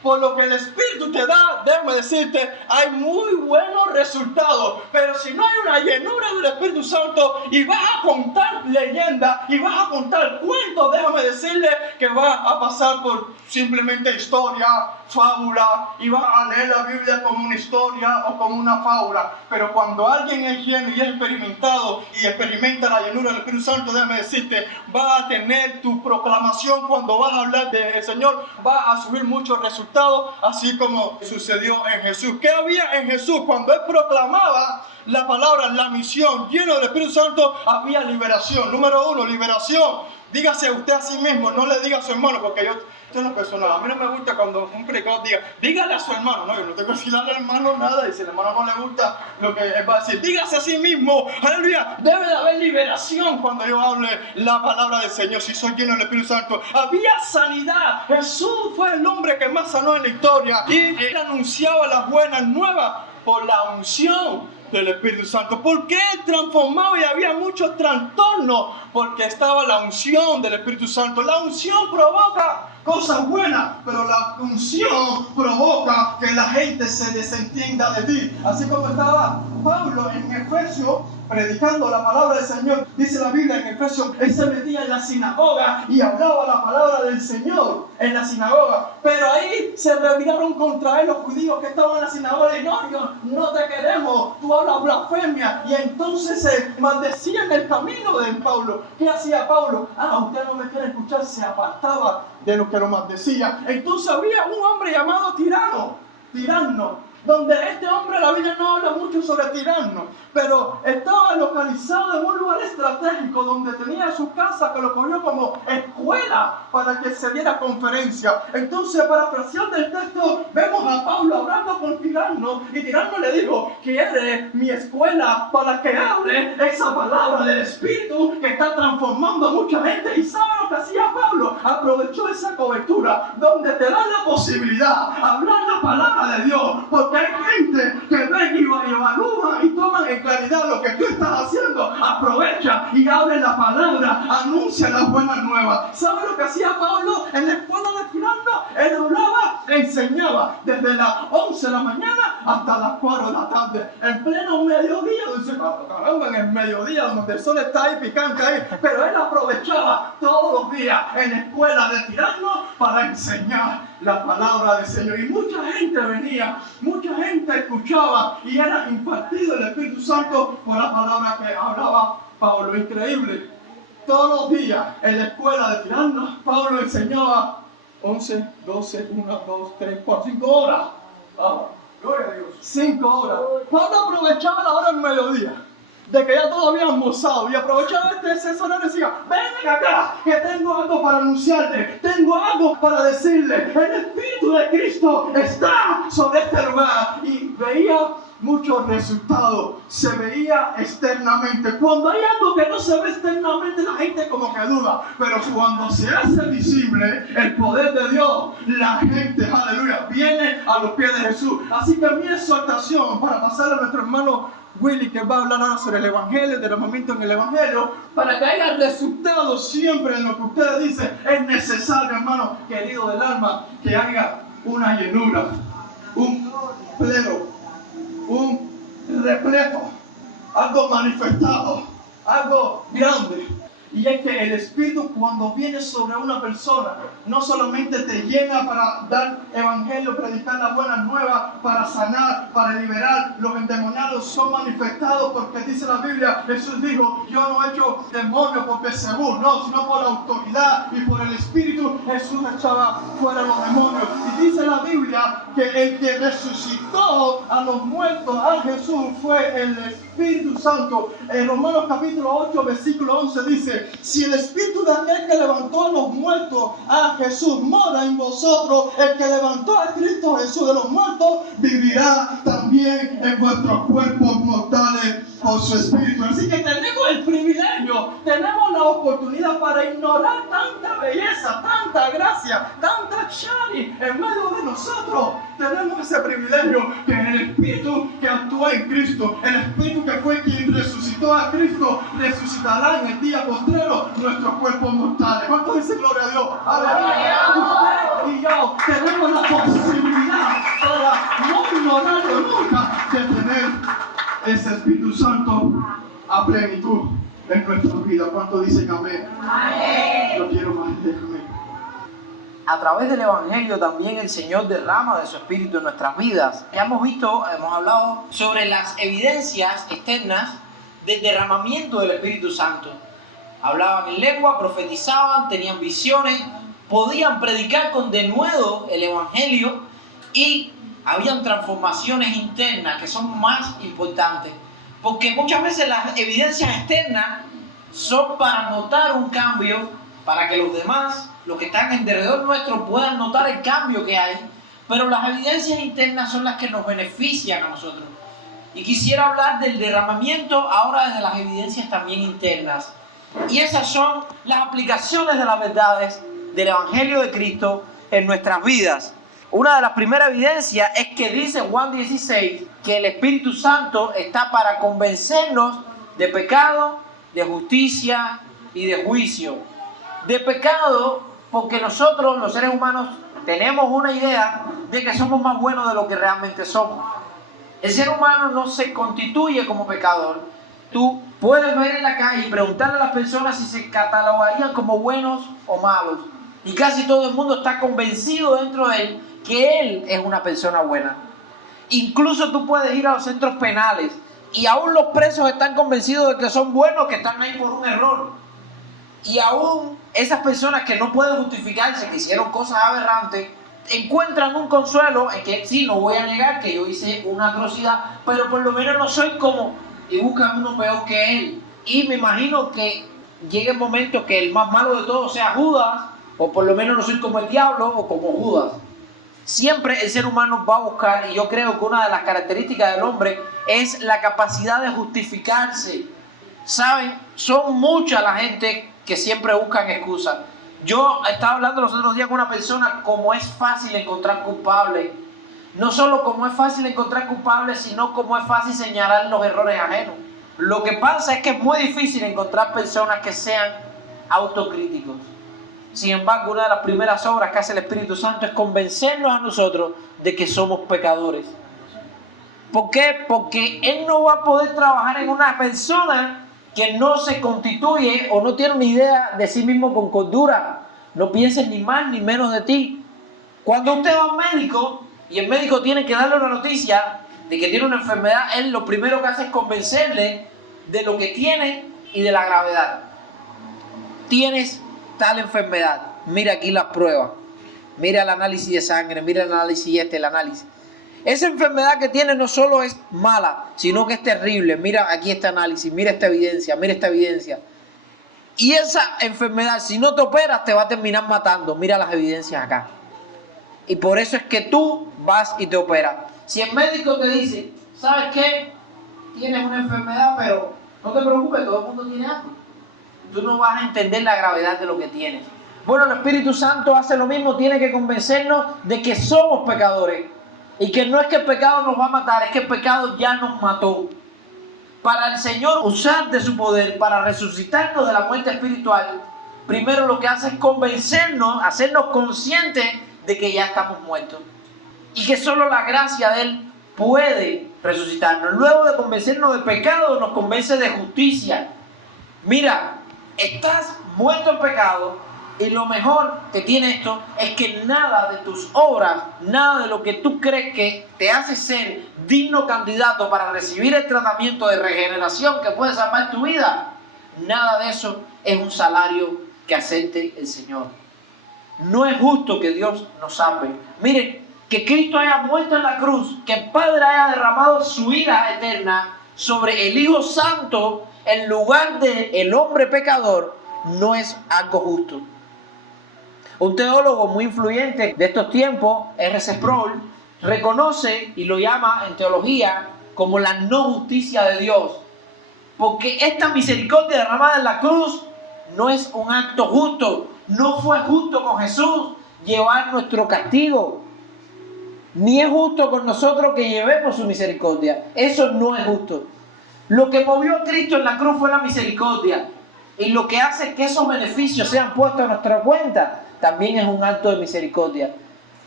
por lo que el Espíritu te da, déjame decirte, hay muy buenos resultados. Pero si no hay una llenura del Espíritu Santo y vas a contar leyendas y vas a contar cuentos, déjame decirle que vas a pasar por simplemente historia, fábula, y vas a leer la Biblia como una historia o como una fábula. Pero cuando alguien es lleno y es experimentado y experimenta la llenura del Espíritu Santo, déjame decirte, vas a tener tu proclamación cuando vas a hablar del Señor, vas a subir muchos resultados, así como sucedió en Jesús. ¿Qué había en Jesús? Cuando Él proclamaba la palabra, la misión, lleno del Espíritu Santo, había liberación. Número 1, liberación. Dígase usted a sí mismo, no le diga a su hermano, porque esto es lo personal. A mí no me gusta cuando un predicador diga: dígale a su hermano. No, yo no tengo que decirle al hermano nada, y si el hermano no le gusta lo que él va a decir, dígase a sí mismo. Aleluya, debe de haber liberación cuando yo hable la palabra del Señor, si soy lleno del Espíritu Santo. Había sanidad. Jesús fue el hombre que más sanó en la historia, y él anunciaba las buenas nuevas por la unción del Espíritu Santo. ¿Por qué transformaba y había muchos trastornos? Porque estaba la unción del Espíritu Santo. La unción provoca cosas buenas, pero la unción provoca que la gente se desentienda de ti. Así como estaba Pablo en Efesios predicando la palabra del Señor, dice la Biblia en Efesios, él se metía en la sinagoga y hablaba la palabra del Señor en la sinagoga, pero ahí se rebelaron contra él los judíos que estaban en la sinagoga y no te queremos, tú hablas blasfemia, y entonces se maldecían el camino de Pablo. ¿Qué hacía Pablo? Usted no me quiere escuchar, se apartaba de lo que lo maldecía. Entonces había un hombre llamado Tirano, donde este hombre, la Biblia no habla mucho sobre Tirano, pero estaba localizado en un lugar estratégico donde tenía su casa que lo cogió como escuela para que se diera conferencia. Entonces, parafraseando el texto, vemos a Pablo hablando con Tirano, y Tirano le dijo: ¿quiere mi escuela para que hable esa palabra del Espíritu que está transformando a mucha gente? Y ¿sabe lo que hacía Pablo? Aprovechó esa cobertura donde te da la posibilidad de hablar la palabra de Dios, porque hay gente que ven y evalúan y toman en claridad lo que tú estás haciendo. Aprovecha y abre la palabra, anuncia las buenas nuevas. ¿Sabe lo que hacía Pablo en la escuela de Tirano? Él hablaba, enseñaba desde las 11 de la mañana hasta las 4 de la tarde, en pleno mediodía. Dice: caramba, en el mediodía donde el sol está ahí picante ahí, pero él aprovechaba todos los días en la escuela de Tirano para enseñar la palabra del Señor. Y mucha gente venía, mucha gente escuchaba, y era impartido el Espíritu Santo por la palabra que hablaba Pablo. Increíble. Todos los días en la escuela de Tirano, Pablo enseñaba 11, 12, 1, 2, 3, 4, 5 horas. Gloria a Dios. 5 horas. Pablo aprovechaba la hora del mediodía, de que ya todos habían almorzado, y aprovechaba ese horario y decía: ven acá, que tengo algo para anunciarte, tengo algo para decirle. El Espíritu de Cristo está sobre este lugar. Y veía muchos resultados, se veía externamente. Cuando hay algo que no se ve externamente, la gente como que duda, pero cuando se hace visible el poder de Dios, la gente, aleluya, viene a los pies de Jesús. Así que mi exhortación, para pasarle a nuestro hermano Willy, que va a hablar ahora sobre el Evangelio, el derramamiento en el Evangelio, para que haya resultados siempre en lo que ustedes dicen. Es necesario, hermano querido del alma, que haya una llenura, un pleno, un repleto, algo manifestado, algo grande. Y es que el Espíritu, cuando viene sobre una persona, no solamente te llena para dar evangelio, predicar las buenas nuevas, para sanar, para liberar. Los endemoniados son manifestados porque dice la Biblia, Jesús dijo: yo no he hecho demonios por Beelzebú, no, sino por la autoridad y por el Espíritu. Jesús echaba fuera los demonios. Y dice la Biblia que el que resucitó a los muertos a Jesús fue el Espíritu Santo. En Romanos capítulo 8, versículo 11 dice: si el Espíritu de aquel que levantó a los muertos a Jesús mora en vosotros, el que levantó a Cristo Jesús de los muertos vivirá también en vuestros cuerpos mortales por su Espíritu. Así que tenemos el privilegio, tenemos la oportunidad para ignorar tanta belleza, tanta gracia, tanta chari en medio de nosotros. Tenemos ese privilegio, que es el Espíritu que actúa en Cristo, el Espíritu que fue quien resucitó a Cristo, resucitará en el día postrero nuestros cuerpos mortales. ¿Cuántos dicen gloria a Dios? Aleluya. Usted y yo tenemos la posibilidad, para no ignorarlo nunca, de tener ese Espíritu Santo a plenitud en nuestra vida. ¿Cuántos dicen amén? Amén. Yo quiero más de amén. A través del Evangelio también el Señor derrama de su Espíritu en nuestras vidas. Ya hemos hablado sobre las evidencias externas del derramamiento del Espíritu Santo. Hablaban en lengua, profetizaban, tenían visiones, podían predicar con denuedo el Evangelio, y habían transformaciones internas que son más importantes. Porque muchas veces las evidencias externas son para notar un cambio, para que los demás, los que están alrededor nuestro, puedan notar el cambio que hay. Pero las evidencias internas son las que nos benefician a nosotros. Y quisiera hablar del derramamiento ahora desde las evidencias también internas. Y esas son las aplicaciones de las verdades del Evangelio de Cristo en nuestras vidas. Una de las primeras evidencias es que dice Juan 16 que el Espíritu Santo está para convencernos de pecado, de justicia y de juicio. De pecado porque nosotros, los seres humanos, tenemos una idea de que somos más buenos de lo que realmente somos. El ser humano no se constituye como pecador. Tú puedes ver en la calle y preguntarle a las personas si se catalogarían como buenos o malos. Y casi todo el mundo está convencido dentro de él que él es una persona buena. Incluso tú puedes ir a los centros penales y aún los presos están convencidos de que son buenos, que están ahí por un error. Y aún esas personas que no pueden justificarse, que hicieron cosas aberrantes, encuentran un consuelo en que sí, no voy a negar que yo hice una atrocidad, pero por lo menos no soy como, y buscan uno peor que él. Y me imagino que llegue el momento que el más malo de todos sea Judas, o por lo menos no soy como el diablo o como Judas. Siempre el ser humano va a buscar, y yo creo que una de las características del hombre es la capacidad de justificarse. ¿Saben? Son mucha la gente que siempre buscan excusas. Yo estaba hablando los otros días con una persona como es fácil encontrar culpables. No solo como es fácil encontrar culpables, sino como es fácil señalar los errores ajenos. Lo que pasa es que es muy difícil encontrar personas que sean autocríticos. Sin embargo, una de las primeras obras que hace el Espíritu Santo es convencernos a nosotros de que somos pecadores. ¿Por qué? Porque Él no va a poder trabajar en una persona que no se constituye o no tiene una idea de sí mismo con cordura. No pienses ni más ni menos de ti. Cuando usted va a un médico y el médico tiene que darle una noticia de que tiene una enfermedad, él lo primero que hace es convencerle de lo que tiene y de la gravedad. Tienes tal enfermedad, mira aquí las pruebas, mira el análisis de sangre, mira el análisis el análisis. Esa enfermedad que tienes no solo es mala, sino que es terrible. Mira aquí este análisis, mira esta evidencia, mira esta evidencia. Y esa enfermedad, si no te operas, te va a terminar matando. Mira las evidencias acá. Y por eso es que tú vas y te operas. Si el médico te dice, ¿sabes qué? Tienes una enfermedad, pero no te preocupes, todo el mundo tiene algo. Tú no vas a entender la gravedad de lo que tienes. Bueno, el Espíritu Santo hace lo mismo, tiene que convencernos de que somos pecadores. Y que no es que el pecado nos va a matar, es que el pecado ya nos mató. Para el Señor usar de su poder para resucitarnos de la muerte espiritual, primero lo que hace es convencernos, hacernos conscientes de que ya estamos muertos. Y que solo la gracia de Él puede resucitarnos. Luego de convencernos de pecado, nos convence de justicia. Mira, estás muerto en pecado. Y lo mejor que tiene esto es que nada de tus obras, nada de lo que tú crees que te hace ser digno candidato para recibir el tratamiento de regeneración que puede salvar tu vida, nada de eso es un salario que acepte el Señor. No es justo que Dios nos salve. Miren, que Cristo haya muerto en la cruz, que el Padre haya derramado su ira eterna sobre el Hijo Santo en lugar del hombre pecador, no es algo justo. Un teólogo muy influyente de estos tiempos, R.C. Sproul, reconoce y lo llama en teología como la no justicia de Dios. Porque esta misericordia derramada en la cruz no es un acto justo. No fue justo con Jesús llevar nuestro castigo. Ni es justo con nosotros que llevemos su misericordia. Eso no es justo. Lo que movió a Cristo en la cruz fue la misericordia. Y lo que hace que esos beneficios sean puestos a nuestra cuenta también es un acto de misericordia.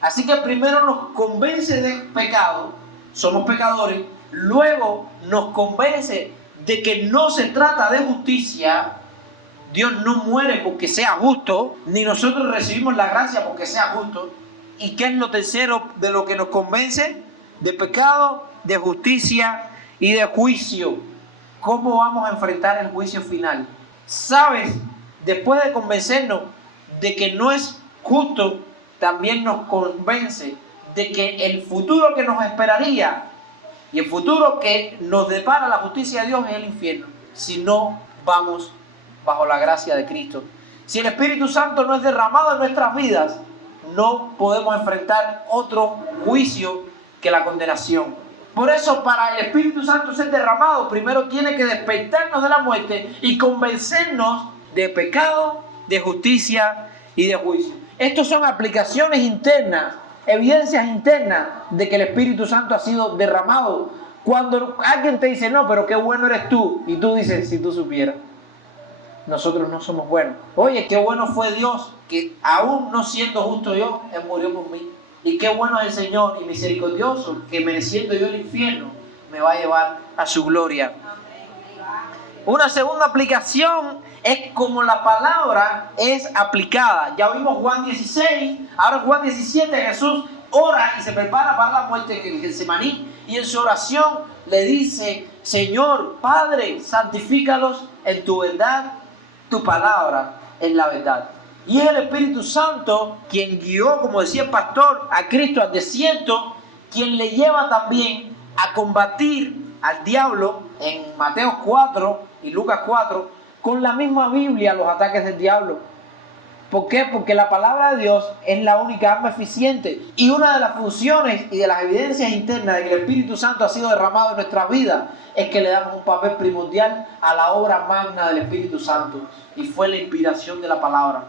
Así que primero nos convence del pecado, somos pecadores, luego nos convence de que no se trata de justicia, Dios no muere porque sea justo, ni nosotros recibimos la gracia porque sea justo. ¿Y qué es lo tercero de lo que nos convence? De pecado, de justicia y de juicio. ¿Cómo vamos a enfrentar el juicio final? ¿Sabes? Después de convencernos de que no es justo, también nos convence de que el futuro que nos esperaría y el futuro que nos depara la justicia de Dios es el infierno, si no vamos bajo la gracia de Cristo. Si el Espíritu Santo no es derramado en nuestras vidas, no podemos enfrentar otro juicio que la condenación. Por eso, para el Espíritu Santo ser derramado, primero tiene que despertarnos de la muerte y convencernos de pecado, de justicia y de juicio. Estos son aplicaciones internas evidencias internas de que el Espíritu Santo ha sido derramado. Cuando alguien te dice, no, pero qué bueno eres tú, y tú dices, si tú supieras, nosotros no somos buenos. Oye, qué bueno fue Dios, que aún no siendo justo yo, Él murió por mí. Y qué bueno es el Señor y misericordioso, que mereciendo yo el infierno, me va a llevar a su gloria. Una segunda aplicación es como la palabra es aplicada. Ya vimos Juan 16, ahora en Juan 17 Jesús ora y se prepara para la muerte en Getsemaní. Y en su oración le dice, Señor, Padre, santifícalos en tu verdad, tu palabra en la verdad. Y es el Espíritu Santo quien guió, como decía el pastor, a Cristo al desierto, quien le lleva también a combatir al diablo en Mateo 4 y Lucas 4, con la misma Biblia, los ataques del diablo. ¿Por qué? Porque la palabra de Dios es la única arma eficiente. Y una de las funciones y de las evidencias internas de que el Espíritu Santo ha sido derramado en nuestras vidas es que le damos un papel primordial a la obra magna del Espíritu Santo. Y fue la inspiración de la palabra.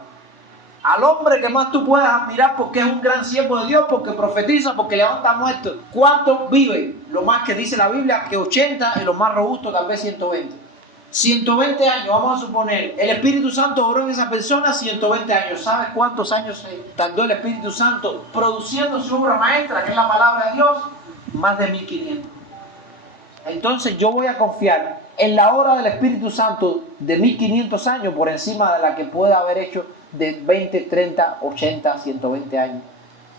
Al hombre que más tú puedas admirar porque es un gran siervo de Dios, porque profetiza, porque levanta muertos. ¿Cuántos vive? Lo más que dice la Biblia, que 80 y los más robustos tal vez 120. 120 años, vamos a suponer. El Espíritu Santo obró en esa persona 120 años. ¿Sabes cuántos años tardó el Espíritu Santo produciendo su obra maestra, que es la palabra de Dios? Más de 1500. Entonces yo voy a confiar en la obra del Espíritu Santo de 1500 años por encima de la que pueda haber hecho de 20, 30, 80, 120 años.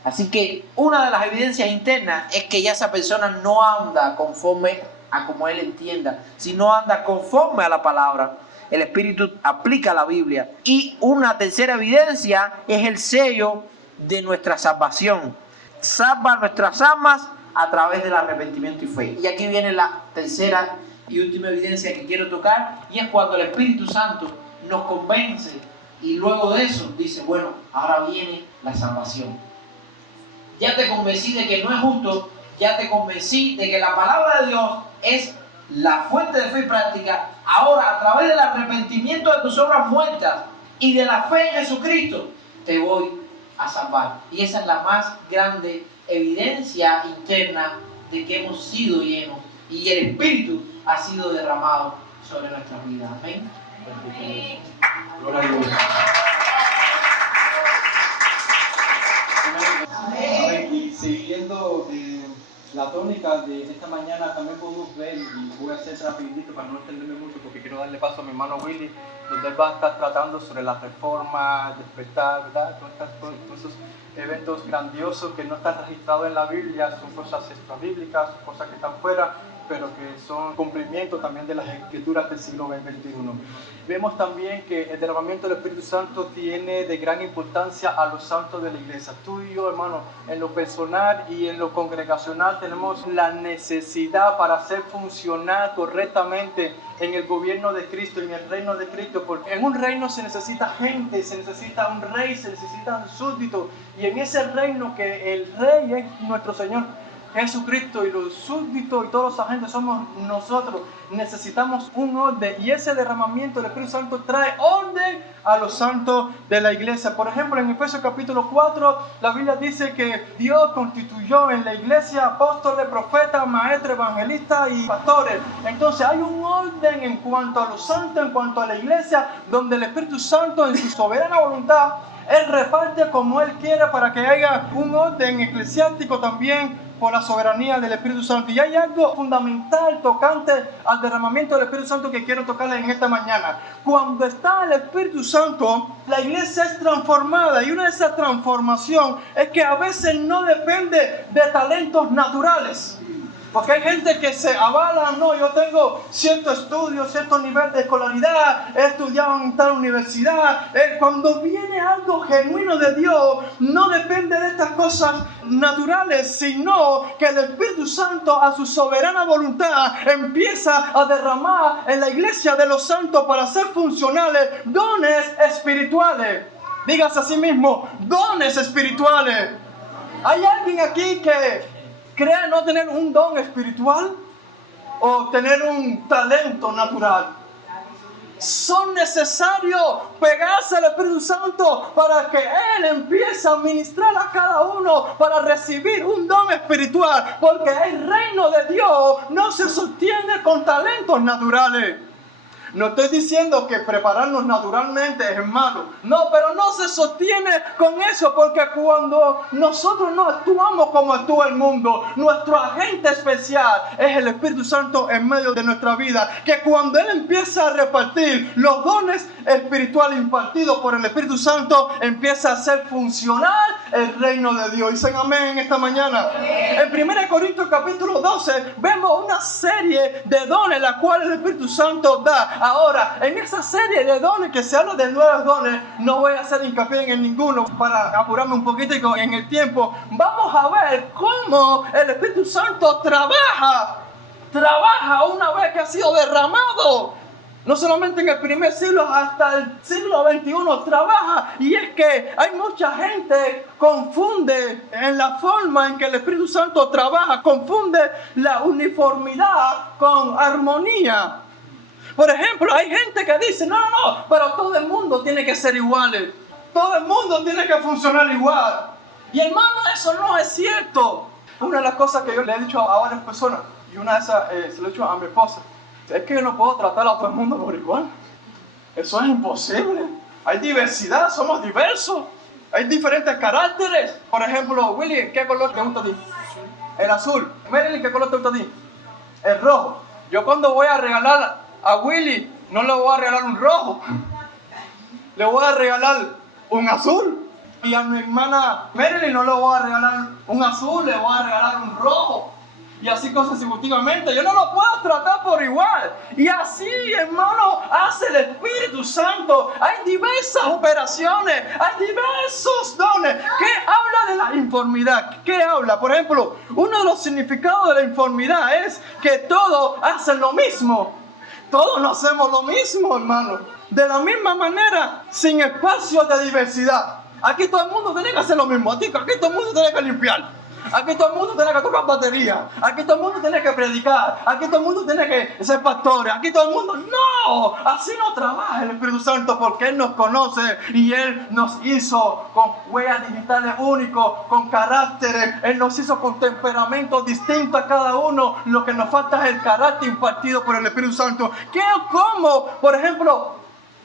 Así que una de las evidencias internas es que ya esa persona no anda conforme a como él entienda, sino anda conforme a la palabra. El Espíritu aplica la Biblia. Y una tercera evidencia es el sello de nuestra salvación. Salva nuestras almas a través del arrepentimiento y fe. Y aquí viene la tercera y última evidencia que quiero tocar, y es cuando el Espíritu Santo nos convence y luego de eso dice, bueno, ahora viene la salvación. Ya te convencí de que no es justo, ya te convencí de que la palabra de Dios es la fuente de fe y práctica. Ahora, a través del arrepentimiento de tus obras muertas y de la fe en Jesucristo, te voy a salvar. Y esa es la más grande evidencia interna de que hemos sido llenos y el Espíritu ha sido derramado sobre nuestras vidas. Amén. Gloria a Dios. Amén. Y siguiendo la tónica de esta mañana, también podemos ver, y voy a hacer rapidito para no extenderme mucho porque quiero darle paso a mi hermano Willy, donde él va a estar tratando sobre la reforma, despertar, ¿verdad? Todos esos eventos grandiosos que no están registrados en la Biblia, son cosas extrabíblicas, cosas que están fuera, pero que son cumplimiento también de las escrituras del siglo XXI. Vemos también que el derramamiento del Espíritu Santo tiene de gran importancia a los santos de la iglesia. Tú y yo, hermano, en lo personal y en lo congregacional tenemos la necesidad para hacer funcionar correctamente en el gobierno de Cristo, en el reino de Cristo, porque en un reino se necesita gente, se necesita un rey, se necesitan súbditos, y en ese reino que el rey es nuestro Señor Jesucristo y los súbditos y todos los agentes somos nosotros. Necesitamos un orden, y ese derramamiento del Espíritu Santo trae orden a los santos de la iglesia. Por ejemplo, en Efesios capítulo 4, la Biblia dice que Dios constituyó en la iglesia apóstoles, profetas, maestros, evangelistas y pastores. Entonces hay un orden en cuanto a los santos, en cuanto a la iglesia, donde el Espíritu Santo en su soberana voluntad, Él reparte como Él quiere para que haya un orden eclesiástico también por la soberanía del Espíritu Santo. Y hay algo fundamental tocante al derramamiento del Espíritu Santo que quiero tocarles en esta mañana. Cuando está el Espíritu Santo, la iglesia es transformada, y una de esas transformaciones es que a veces no depende de talentos naturales. Porque hay gente que se avala, no, yo tengo cierto estudio, cierto nivel de escolaridad, he estudiado en tal universidad. Cuando viene algo genuino de Dios, no depende de estas cosas naturales, sino que el Espíritu Santo a su soberana voluntad empieza a derramar en la iglesia de los santos para hacer funcionales dones espirituales. Dígase a sí mismo, dones espirituales. ¿Hay alguien aquí que cree no tener un don espiritual o tener un talento natural? son necesarios pegarse al Espíritu Santo para que Él empiece a ministrar a cada uno para recibir un don espiritual, porque el reino de Dios no se sostiene con talentos naturales. No estoy diciendo que prepararnos naturalmente es malo. No, pero no se sostiene con eso, porque cuando nosotros no actuamos como actúa el mundo, nuestro agente especial es el Espíritu Santo en medio de nuestra vida, que cuando Él empieza a repartir los dones espirituales impartidos por el Espíritu Santo, empieza a hacer funcionar el reino de Dios. Dicen amén en esta mañana. En 1 Corintios capítulo 12 vemos una serie de dones la cual el Espíritu Santo da. Ahora, en esa serie de dones que se habla de nuevos dones, no voy a hacer hincapié en ninguno para apurarme un poquito en el tiempo. Vamos a ver cómo el Espíritu Santo trabaja una vez que ha sido derramado. No solamente en el primer siglo, hasta el siglo XXI trabaja. Y es que hay mucha gente que confunde en la forma en que el Espíritu Santo trabaja, confunde la uniformidad con armonía. Por ejemplo, hay gente que dice, no, pero todo el mundo tiene que ser igual. Todo el mundo tiene que funcionar igual. Y hermano, eso no es cierto. Una de las cosas que yo le he dicho a varias personas, y una de esas se lo he dicho a mi esposa, es que yo no puedo tratar a todo el mundo por igual. Eso es imposible. Hay diversidad, somos diversos. Hay diferentes caracteres. Por ejemplo, Willy, ¿qué color te gusta a ti? El azul. Marilyn, ¿qué color te gusta a ti? El rojo. Yo cuando voy a regalar a Willy, no le voy a regalar un rojo. Le voy a regalar un azul. Y a mi hermana Marilyn no le voy a regalar un azul, le voy a regalar un rojo. Y así consecutivamente. Yo no lo puedo tratar por igual. Y así, hermano, hace el Espíritu Santo. Hay diversas operaciones, hay diversos dones. ¿Qué habla de la informidad? ¿Qué habla? Por ejemplo, uno de los significados de la informidad es que todos hacen lo mismo. Todos no hacemos lo mismo, hermano. De la misma manera, sin espacios de diversidad. Aquí todo el mundo tiene que hacer lo mismo. Aquí todo el mundo tiene que limpiar. Aquí todo el mundo tiene que tocar batería. Aquí todo el mundo tiene que predicar. Aquí todo el mundo tiene que ser pastores. Aquí todo el mundo... No, así no trabaja el Espíritu Santo, porque Él nos conoce y Él nos hizo con huellas digitales únicos, con caracteres. Él nos hizo con temperamentos distintos a cada uno. Lo que nos falta es el carácter impartido por el Espíritu Santo. ¿Cómo? Por ejemplo,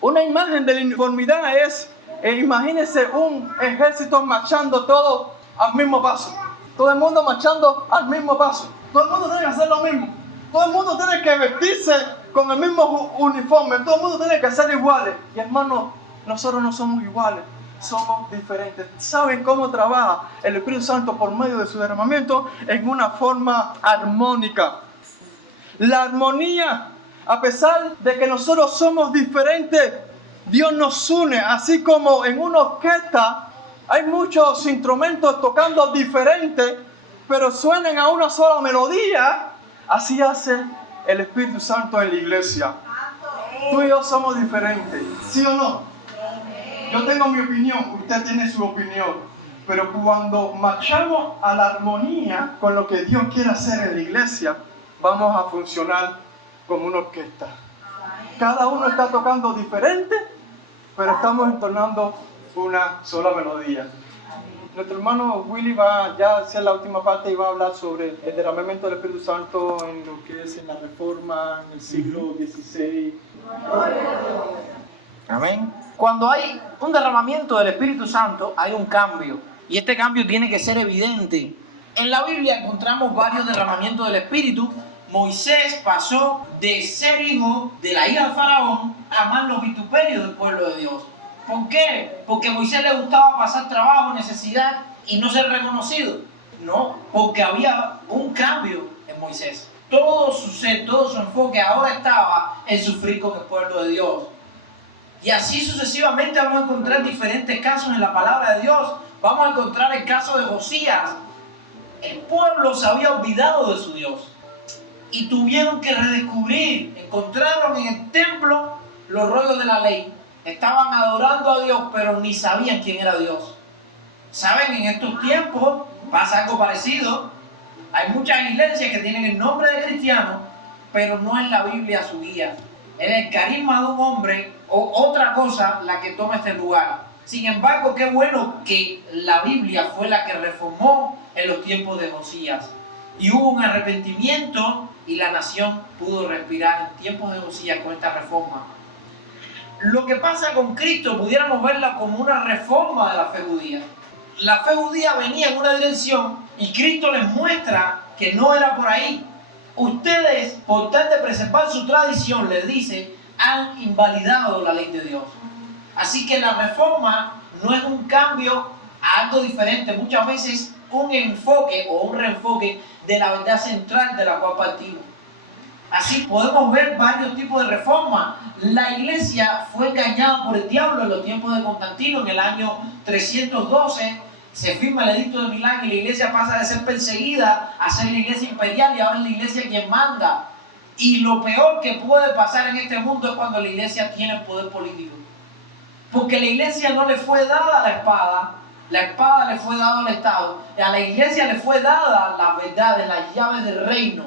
una imagen de la uniformidad es, imagínense un ejército marchando todo al mismo paso. Todo el mundo marchando al mismo paso. Todo el mundo tiene que hacer lo mismo. Todo el mundo tiene que vestirse con el mismo uniforme. Todo el mundo tiene que ser iguales. Y hermanos, nosotros no somos iguales. Somos diferentes. ¿Saben cómo trabaja el Espíritu Santo por medio de su derramamiento? En una forma armónica. La armonía, a pesar de que nosotros somos diferentes, Dios nos une. Así como en una orquesta hay muchos instrumentos tocando diferentes, pero suenan a una sola melodía. Así hace el Espíritu Santo en la iglesia. Tú y yo somos diferentes, ¿sí o no? Yo tengo mi opinión, usted tiene su opinión. Pero cuando marchamos a la armonía con lo que Dios quiere hacer en la iglesia, vamos a funcionar como una orquesta. Cada uno está tocando diferente, pero estamos entonando una sola melodía. Nuestro hermano Willy va ya a hacer la última parte y va a hablar sobre el derramamiento del Espíritu Santo en lo que es en la Reforma, en el siglo XVI. Amén. Cuando hay un derramamiento del Espíritu Santo, hay un cambio. Y este cambio tiene que ser evidente. En la Biblia encontramos varios derramamientos del Espíritu. Moisés pasó de ser hijo de la hija de Faraón a amar los vituperios del pueblo de Dios. ¿Por qué? Porque a Moisés le gustaba pasar trabajo, necesidad y no ser reconocido. No, porque había un cambio en Moisés. Todo su ser, todo su enfoque ahora estaba en sufrir con el pueblo de Dios. Y así sucesivamente vamos a encontrar diferentes casos en la palabra de Dios. Vamos a encontrar el caso de Josías. El pueblo se había olvidado de su Dios y tuvieron que redescubrir. Encontraron en el templo los rollos de la ley. Estaban adorando a Dios, pero ni sabían quién era Dios. Saben, en estos tiempos pasa algo parecido. Hay muchas iglesias que tienen el nombre de cristiano, pero no es la Biblia su guía. es el carisma de un hombre o otra cosa la que toma este lugar. Sin embargo, qué bueno que la Biblia fue la que reformó en los tiempos de Josías. Y hubo un arrepentimiento y la nación pudo respirar en tiempos de Josías con esta reforma. Lo que pasa con Cristo pudiéramos verla como una reforma de la fe judía. La fe judía venía en una dirección y Cristo les muestra que no era por ahí. Ustedes, por tal de preservar su tradición, les dice, han invalidado la ley de Dios. Así que la reforma no es un cambio a algo diferente, muchas veces un enfoque o un reenfoque de la verdad central de la cual partimos. Así podemos ver varios tipos de reformas. La iglesia fue engañada por el diablo en los tiempos de Constantino. En el año 312 se firma el edicto de Milán y la iglesia pasa de ser perseguida a ser la iglesia imperial y ahora es la iglesia quien manda. Y lo peor que puede pasar en este mundo es cuando la iglesia tiene el poder político. Porque la iglesia no le fue dada la espada le fue dada al Estado. A la iglesia le fue dada la verdad de las llaves del reino.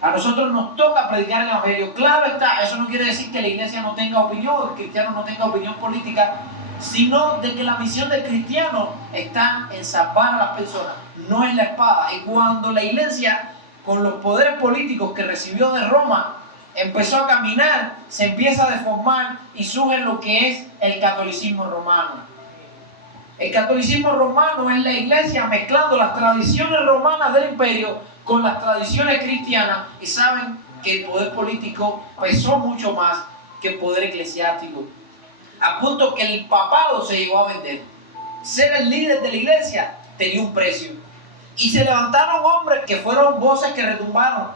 A nosotros nos toca predicar el evangelio. Claro está, eso no quiere decir que la iglesia no tenga opinión, el cristiano no tenga opinión política, sino de que la misión del cristiano está en salvar a las personas, no en la espada. Y cuando la iglesia, con los poderes políticos que recibió de Roma, empezó a caminar, se empieza a deformar y surge lo que es el catolicismo romano. El catolicismo romano es la iglesia mezclando las tradiciones romanas del imperio con las tradiciones cristianas, y saben que el poder político pesó mucho más que el poder eclesiástico, a punto que el papado se llegó a vender. Ser el líder de la iglesia tenía un precio, y se levantaron hombres que fueron voces que retumbaron,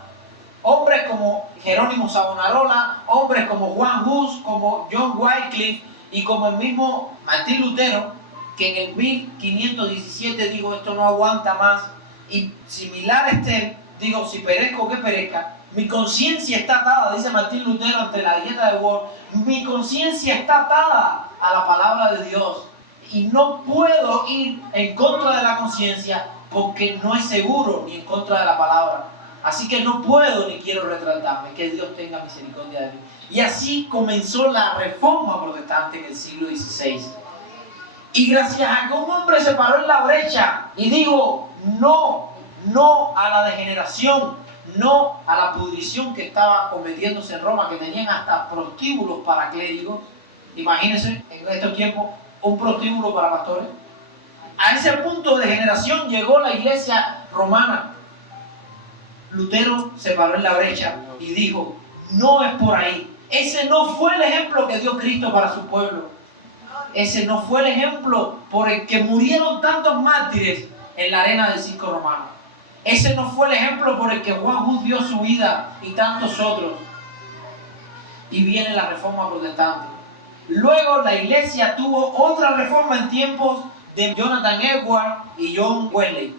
hombres como Jerónimo Savonarola, hombres como Juan Hus, como John Wycliffe y como el mismo Martín Lutero, que en el 1517 dijo: esto no aguanta más. Y similar a este, digo, si perezco que perezca, mi conciencia está atada, dice Martín Lutero ante la dieta de Worms, mi conciencia está atada a la palabra de Dios y no puedo ir en contra de la conciencia porque no es seguro ni en contra de la palabra. Así que no puedo ni quiero retratarme, que Dios tenga misericordia de mí. Y así comenzó la reforma protestante en el siglo XVI. Y gracias a que un hombre se paró en la brecha y dijo no a la degeneración, no a la pudrición que estaba cometiéndose en Roma, que tenían hasta prostíbulos para clérigos. Imagínense en estos tiempos un prostíbulo para pastores. A ese punto de degeneración llegó la iglesia romana. Lutero se paró en la brecha y dijo: no es por ahí. Ese no fue el ejemplo que dio Cristo para su pueblo. Ese no fue el ejemplo por el que murieron tantos mártires en la arena del circo romano. Ese no fue el ejemplo por el que Juan Hus dio su vida y tantos otros. Y viene la reforma protestante. Luego la iglesia tuvo otra reforma en tiempos de Jonathan Edwards y John Wesley.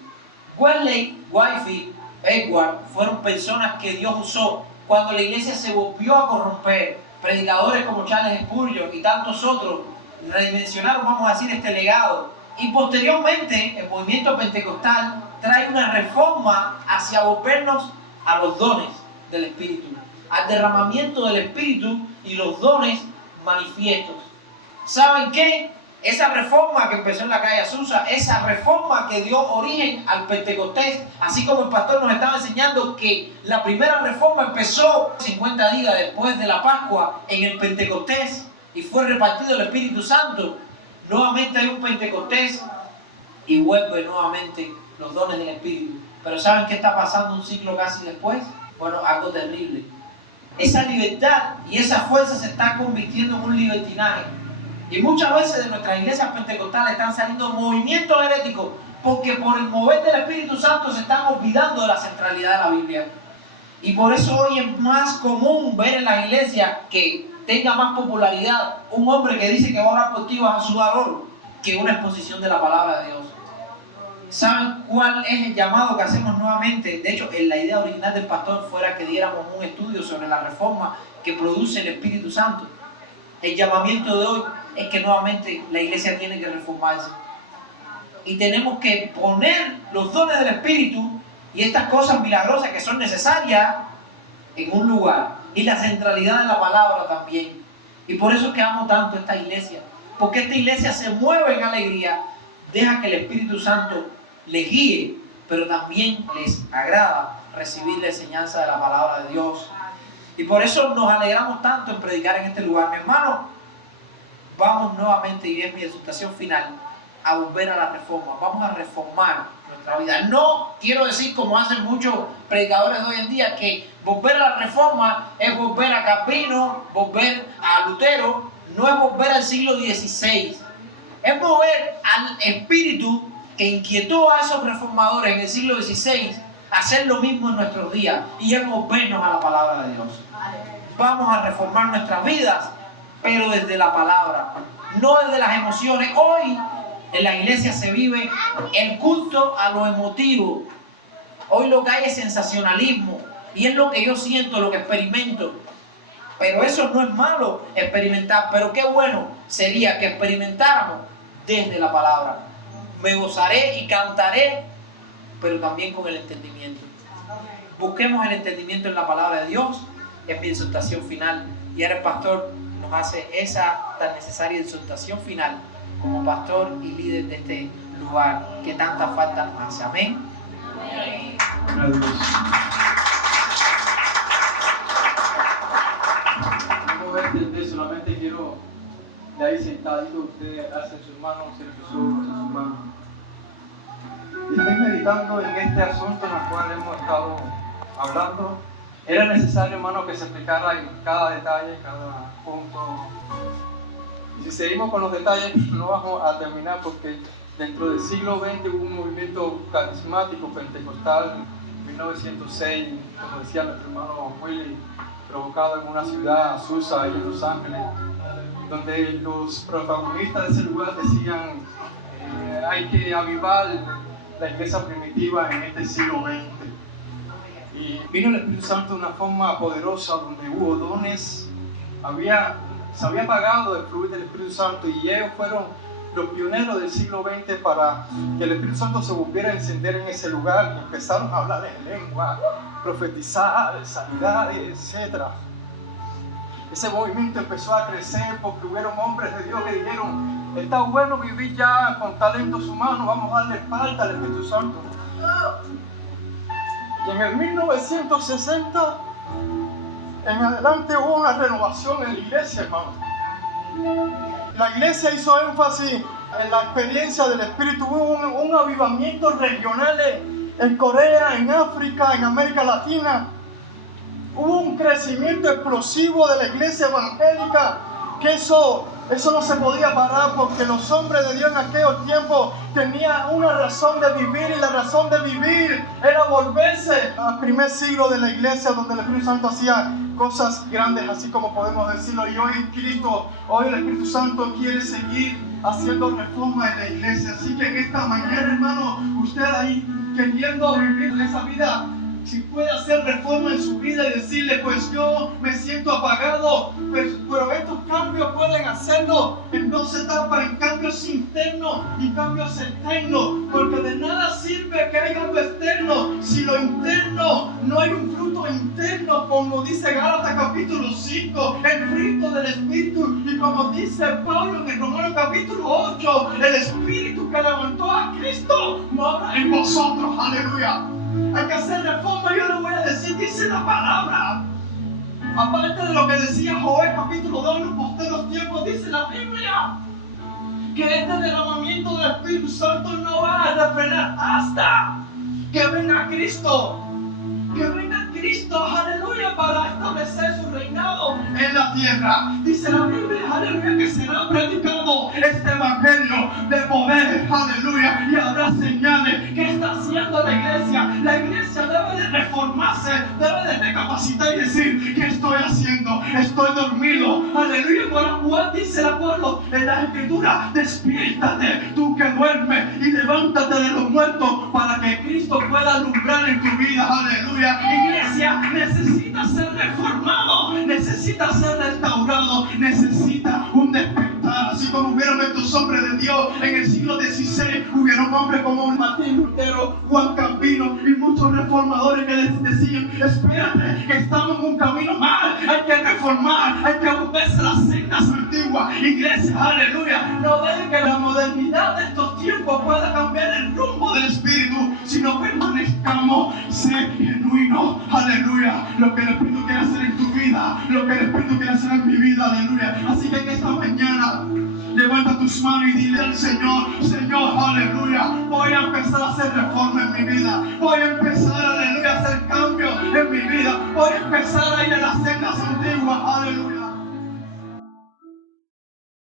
Wesley, Whitefield, Edwards fueron personas que Dios usó cuando la iglesia se volvió a corromper. Predicadores como Charles Spurgeon y tantos otros redimensionaron, vamos a decir, este legado. Y posteriormente el movimiento pentecostal trae una reforma hacia volvernos a los dones del Espíritu, al derramamiento del Espíritu y los dones manifiestos. ¿Saben qué? Esa reforma que empezó en la calle Azusa, esa reforma que dio origen al Pentecostés, así como el pastor nos estaba enseñando que la primera reforma empezó 50 días después de la Pascua en el Pentecostés y fue repartido el Espíritu Santo. Nuevamente hay un Pentecostés y vuelve nuevamente los dones del Espíritu. Pero ¿saben qué está pasando un siglo casi después? Bueno, algo terrible. Esa libertad y esa fuerza se está convirtiendo en un libertinaje. Y muchas veces de nuestras iglesias pentecostales están saliendo movimientos heréticos porque por el mover del Espíritu Santo se están olvidando de la centralidad de la Biblia. Y por eso hoy es más común ver en las iglesias que tenga más popularidad un hombre que dice que va a orar por ti y vas a sudar oro que una exposición de la palabra de Dios. ¿Saben cuál es el llamado que hacemos nuevamente? De hecho, la idea original del pastor fuera que diéramos un estudio sobre la reforma que produce el Espíritu Santo. El llamamiento de hoy es que nuevamente la iglesia tiene que reformarse. Y tenemos que poner los dones del Espíritu y estas cosas milagrosas que son necesarias en un lugar. y la centralidad de la palabra también. Y por eso es que amo tanto esta iglesia, porque esta iglesia se mueve en alegría, deja que el Espíritu Santo les guíe, pero también les agrada recibir la enseñanza de la palabra de Dios. Y por eso nos alegramos tanto en predicar en este lugar. Mi hermano, vamos nuevamente, y es mi exhortación final, a volver a la reforma. Vamos a reformar nuestra vida. No quiero decir, como hacen muchos predicadores de hoy en día, que volver a la reforma es volver a Calvino, volver a Lutero. No es volver al siglo XVI. Es volver al espíritu que inquietó a esos reformadores en el siglo XVI a hacer lo mismo en nuestros días, y es volvernos a la palabra de Dios. Vamos a reformar nuestras vidas, pero desde la palabra, no desde las emociones. Hoy en la iglesia se vive el culto a lo emotivo. Hoy lo que hay es sensacionalismo, y es lo que yo siento, lo que experimento. Pero eso no es malo, experimentar. Pero qué bueno sería que experimentáramos desde la palabra. Me gozaré y cantaré, pero también con el entendimiento. Busquemos el entendimiento en la palabra de Dios. Es mi exhortación final. Y ahora el pastor nos hace esa tan necesaria exhortación final como pastor y líder de este lugar que tanta falta nos hace. Amén. Amén. No voy a entender, solamente quiero de ahí sentadito usted hace sus manos, hace sus manos. Y estoy meditando en este asunto en el cual hemos estado hablando. Era necesario, hermano, que se explicara en cada detalle, cada punto. Y si seguimos con los detalles, no vamos a terminar, porque dentro del siglo XX hubo un movimiento carismático pentecostal, en 1906, como decía nuestro hermano Willy, provocado en una ciudad, Azusa, ahí en Los Ángeles, donde los protagonistas de ese lugar decían hay que avivar la iglesia primitiva en este siglo XX. Y vino el Espíritu Santo de una forma poderosa, donde hubo dones, se había apagado el fluir del Espíritu Santo, y ellos fueron los pioneros del siglo XX para que el Espíritu Santo se volviera a encender en ese lugar, y empezaron a hablar en lengua, profetizar, sanidades, etc. Ese movimiento empezó a crecer porque hubieron hombres de Dios que dijeron: está bueno vivir ya con talentos humanos, vamos a darle espalda al Espíritu Santo. Y en el 1960 en adelante hubo una renovación en la iglesia, hermano. La iglesia hizo énfasis en la experiencia del Espíritu. Hubo un avivamiento regional en Corea, en África, en América Latina. Hubo un crecimiento explosivo de la iglesia evangélica, que eso no se podía parar, porque los hombres de Dios en aquellos tiempos tenían una razón de vivir, y la razón de vivir era volverse al primer siglo de la iglesia, donde el Espíritu Santo hacía cosas grandes, así como podemos decirlo. Y hoy el Espíritu Santo quiere seguir haciendo reforma en la iglesia. Así que en esta mañana, hermano, usted ahí queriendo vivir esa vida, si puede hacer reforma en su vida y decirle: pues yo me siento apagado, pero estos cambios pueden hacerlo en dos etapas, en cambios internos y cambios externos, porque de nada sirve que haya algo externo si lo interno no hay un fruto interno, como dice Gálatas capítulo 5, el fruto del Espíritu. Y como dice Pablo en el Romanos capítulo 8, el Espíritu que levantó a Cristo mora en vosotros. Aleluya. Hay que hacer reforma. Yo le voy a decir, dice la palabra, aparte de lo que decía Joel capítulo 2, en los posteros tiempos, dice la Biblia que este derramamiento del Espíritu Santo no va a refrenar hasta que venga Cristo. Que venga Cristo, aleluya, para establecer su reinado en la tierra. Dice la Biblia, aleluya, que será predicado este evangelio de poder, aleluya, y habrá señales. ¿Qué está haciendo la iglesia? La iglesia debe de reformarse, debe de recapacitar y decir: ¿qué estoy haciendo? Estoy dormido, aleluya. Por lo cual dice el pueblo en la Escritura: despiértate, tú que duermes, y levántate de los muertos, para que Cristo pueda alumbrar en tu vida, aleluya. Iglesia necesita ser reformado, necesita ser restaurado, necesita un despertar, así como hubieron estos muchos hombres de Dios. En el siglo XVI hubieron hombres como Martín Lutero, Juan Calvino y muchos reformadores que decían: espérate, que estamos en un camino mal, hay que reformar, hay que volverse a las sendas antiguas. Iglesias, aleluya, no dejen que la modernidad de estos tiempos pueda cambiar el rumbo del Espíritu, sino permanezcamos, ser genuinos, aleluya, lo que el Espíritu quiere hacer en tu vida, lo que el Espíritu quiere hacer en mi vida, aleluya. Así que en esta mañana levanta tus manos y dile al Señor: Señor, aleluya, voy a empezar a hacer reforma en mi vida, voy a empezar, aleluya, a hacer cambios en mi vida, voy a empezar a ir a las sendas antiguas, aleluya.